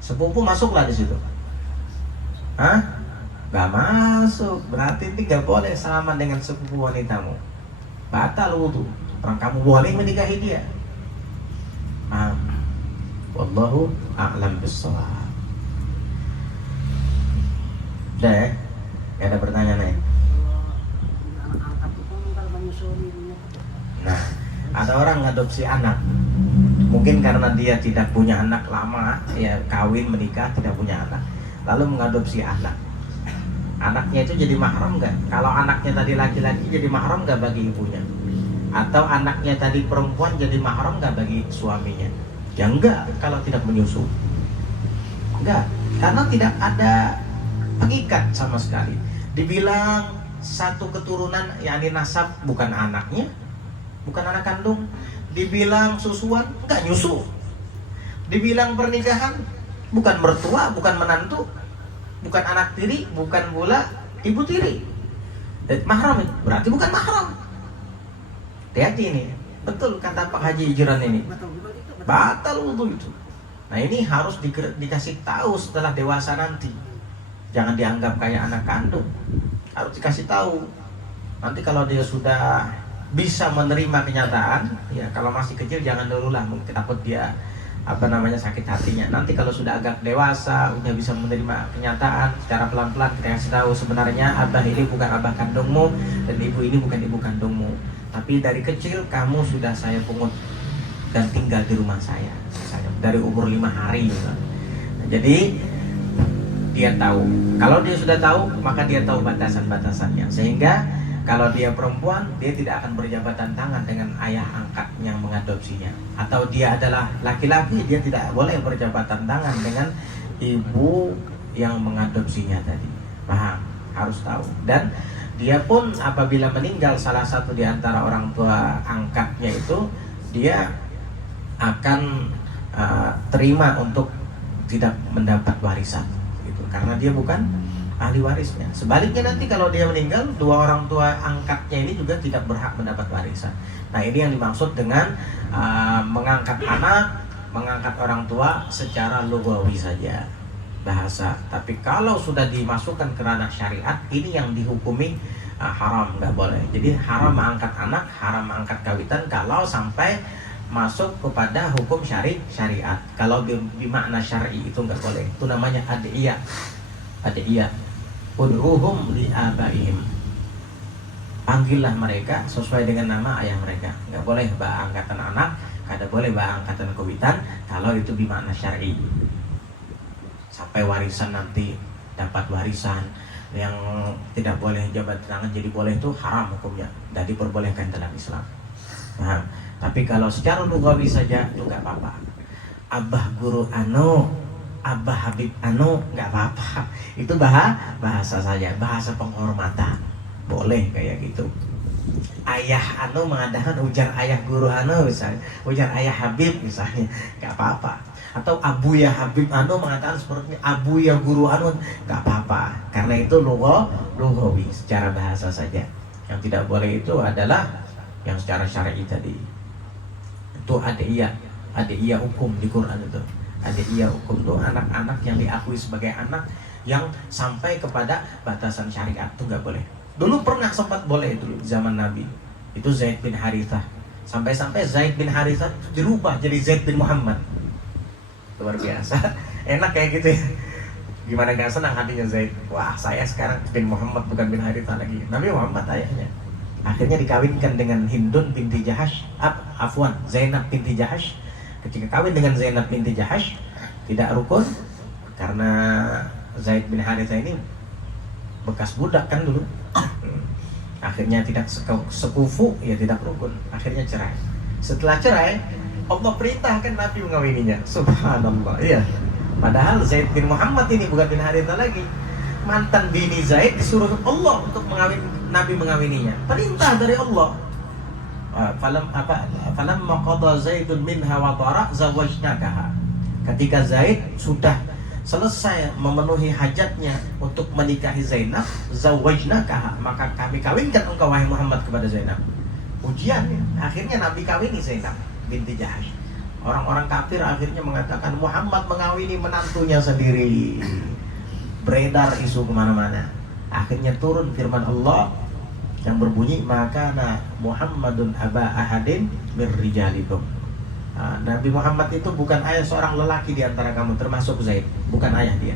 Sepupu masuklah di situ. Gak masuk. Berarti ini gak boleh sama dengan sepupu wanitamu. Batal wudu. Orang kamu boleh menikahi dia. Wallahu a'lam bissawab. Udah ya? Gak ada pertanyaan lain? Nah, ada orang ngadopsi anak. Mungkin karena dia tidak punya anak lama, ya kawin, menikah, tidak punya anak, lalu mengadopsi anak. Anaknya itu jadi mahram nggak? Kalau anaknya tadi laki-laki jadi mahram nggak bagi ibunya? Atau anaknya tadi perempuan jadi mahram nggak bagi suaminya? Ya enggak, kalau tidak menyusu. Enggak, karena tidak ada pengikat sama sekali. Dibilang satu keturunan, yakni nasab, bukan anaknya, bukan anak kandung. Dibilang susuan, enggak nyusu. Dibilang pernikahan, bukan mertua, bukan menantu, bukan anak tiri, bukan pula ibu tiri. Mahram berarti bukan mahram. Hati-hati ini. Betul kata Pak Haji Jiran ini. Batal wudu itu. Nah ini harus dikasih tahu setelah dewasa nanti. Jangan dianggap kayak anak kandung. Harus dikasih tahu. Nanti kalau dia sudah bisa menerima kenyataan, ya kalau masih kecil jangan dulu lah, mungkin takut dia sakit hatinya. Nanti kalau sudah agak dewasa, udah bisa menerima kenyataan, secara pelan-pelan kita kasih tahu sebenarnya abah ini bukan abah kandungmu dan ibu ini bukan ibu kandungmu. Tapi dari kecil kamu sudah saya pungut dan tinggal di rumah saya, misalnya dari umur 5 hari. Nah, jadi dia tahu. Kalau dia sudah tahu, maka dia tahu batasan-batasannya. Sehingga kalau dia perempuan, dia tidak akan berjabatan tangan dengan ayah angkat yang mengadopsinya. Atau dia adalah laki-laki, dia tidak boleh berjabatan tangan dengan ibu yang mengadopsinya tadi. Paham? Harus tahu. Dan dia pun apabila meninggal salah satu di antara orang tua angkatnya itu, dia akan terima untuk tidak mendapat warisan gitu, karena dia bukan ahli warisnya. Sebaliknya nanti kalau dia meninggal, dua orang tua angkatnya ini juga tidak berhak mendapat warisan. Nah, ini yang dimaksud dengan mengangkat anak, mengangkat orang tua secara lugawi saja, bahasa. Tapi kalau sudah dimasukkan ke ranah syariat, ini yang dihukumi haram, nggak boleh. Jadi haram mengangkat anak, haram mengangkat kawitan kalau sampai masuk kepada hukum syariat. Kalau di makna syar'i itu nggak boleh. Itu namanya ad'iyah. Ad'iyah. Ud'uhum li abaihim. Panggillah mereka sesuai dengan nama ayah mereka. Nggak boleh angkatan anak, kada boleh angkatan kawitan kalau itu di makna syar'i. Sampai warisan nanti dapat warisan yang tidak boleh jabat tangan jadi boleh, itu haram hukumnya. Dan diperbolehkan dalam Islam. Nah, tapi kalau secara lugawi saja itu nggak apa-apa. Abah guru anu, abah habib anu, nggak apa-apa. Itu bahasa saja, bahasa penghormatan. Boleh kayak gitu. Ayah anu mengadakan ujar ayah guru anu misalnya, ujar ayah habib misalnya, nggak apa-apa. Atau abu ya habib anu mengatakan seperti abu ya guru anu, nggak apa-apa. Karena itu lugawi, secara bahasa saja. Yang tidak boleh itu adalah yang secara syar'i tadi. Itu ad'iyah hukum di Quran itu. Ad'iyah hukum itu anak-anak yang diakui sebagai anak yang sampai kepada batasan syariat, itu nggak boleh. Dulu pernah sempat boleh dulu zaman Nabi. Itu Zaid bin Harithah. Sampai-sampai Zaid bin Harithah dirubah jadi Zaid bin Muhammad. Luar biasa. Enak kayak gitu ya. Gimana gak senang hatinya Zaid. Wah, saya sekarang bin Muhammad bukan bin Harithah lagi. Nabi Muhammad ayahnya. Akhirnya dikawinkan dengan Hindun binti Jahash, Zainab binti Jahash. Ketika kawin dengan Zainab binti Jahash, tidak rukun karena Zaid bin Harithah ini bekas budak kan dulu. Akhirnya tidak sekufu, ya tidak rukun. Akhirnya cerai. Setelah cerai, Allah perintahkan Nabi mengawininya. Subhanallah. Iya. Padahal Zaid bin Muhammad ini bukan bin Harithah lagi. Mantan bini Zaid disuruh Allah untuk Nabi mengawininya. Perintah dari Allah. Falamma qada Zaidun minha wa tara zawajnakaha. Ketika Zaid sudah selesai memenuhi hajatnya untuk menikahi Zainab, zawajnakaha, maka kami kawinkan engkau wahai Muhammad kepada Zainab. Ujian, akhirnya Nabi kawini Zainab binti Jahash. Orang-orang kafir akhirnya mengatakan Muhammad mengawini menantunya sendiri. Beredar isu kemana-mana. Akhirnya turun firman Allah yang berbunyi, maka Muhammadun aba ahadin min rijalikum. Nabi Muhammad itu bukan ayah seorang lelaki di antara kamu, termasuk Zaid, bukan ayah dia.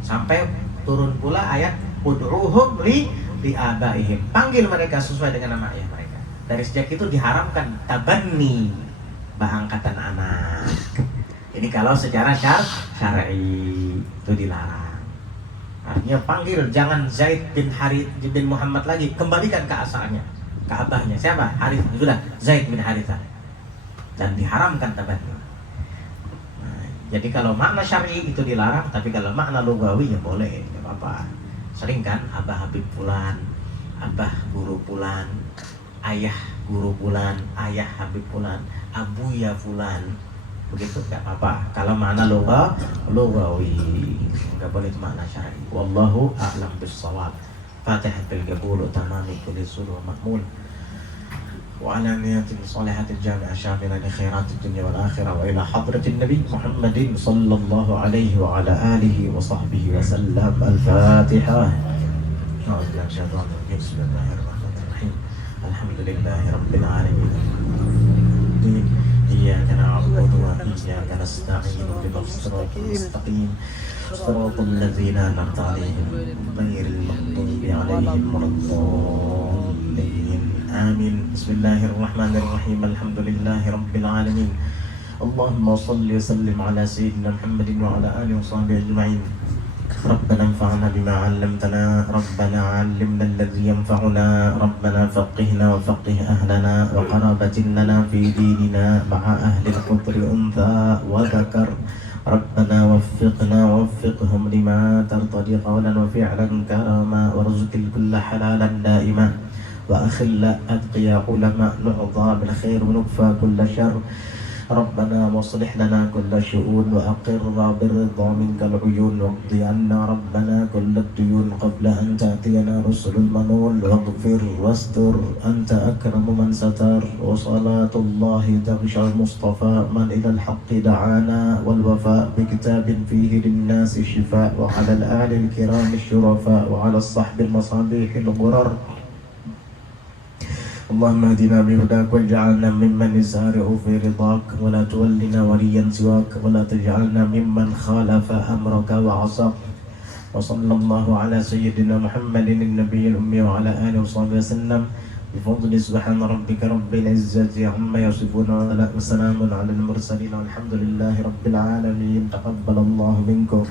Sampai turun pula ayat ud'uhum li abaihim. Panggil mereka sesuai dengan nama ayah mereka. Dari sejak itu diharamkan tabanni, angkatan anak. Ini kalau secara syar'i itu dilarang. Artinya panggil, jangan Zaid bin Harith bin Muhammad lagi, kembalikan ke asalnya, ke abahnya. Siapa? Harith, sudah Zaid bin Harithah. Dan diharamkan tabanni. Jadi kalau makna syar'i itu dilarang, tapi kalau makna lugawi ya boleh, tidak apa-apa. Sering kan abah habib fulan, abah guru fulan, ayah guru fulan, ayah habib fulan, abu ya fulan. Begitu nggak apa-apa. Kalau makna lugawi nggak boleh itu makna syar'i. Wallahu a'lam bis-shawab. Fatihatul qabul tamami kulli sulh ma'mul. وعلى نية صالحة الجامعة شاملة لخيرات الدنيا والآخرة وإلى حضرة النبي محمد صلى الله عليه وعلى آله وصحبه وسلم. الفاتحة. بسم الله الرحمن الرحيم. الحمد لله رب العالمين. إياك نعبد وإياك نستعين اهدنا الصراط المستقيم صراط الذين أنعمت عليهم غير المغضوب عليهم ولا الضالين آمين. بسم الله الرحمن الرحيم الحمد لله رب العالمين اللهم صل وسلم على سيدنا محمد وعلى آله وصحبه أجمعين. ربنا انفعنا بما علمتنا ربنا علمنا الذي ينفعنا ربنا فقهنا وفقه أهلنا وقرابة لنا في ديننا مع أهل القدر أنثى وذكر ربنا وفقنا ووفقهم لما ترتضي قولا وفعلا كرما وارزق الكل حلالا دائما وأخل أتقيا علماء نعطى بالخير ونكفى كل شر ربنا واصلح لنا كل شؤون وأقر بالرضا منك العيون واقضي عنا ربنا كل الديون قبل أن تأتينا رسل المنون واغفر واستر أنت أكرم من ستر وصلاة الله تغشى المصطفى من إلى الحق دعانا والوفاء بكتاب فيه للناس شفاء وعلى الآل الكرام الشرفاء وعلى الصحب المصابيح الغرر. اللهم اهدنا بهداك واجعلنا ممن يسارع في رضاك ولا تولنا وليا سواك ولا تجعلنا ممن خالف أمرك وعصاك. وصلى الله على سيدنا محمد النبي الأمي وعلى آله وصحبه وسلم بفضل سبحان ربك رب العزة عما يصفون وسلام على المرسلين والحمد لله رب العالمين. تقبل الله منكم.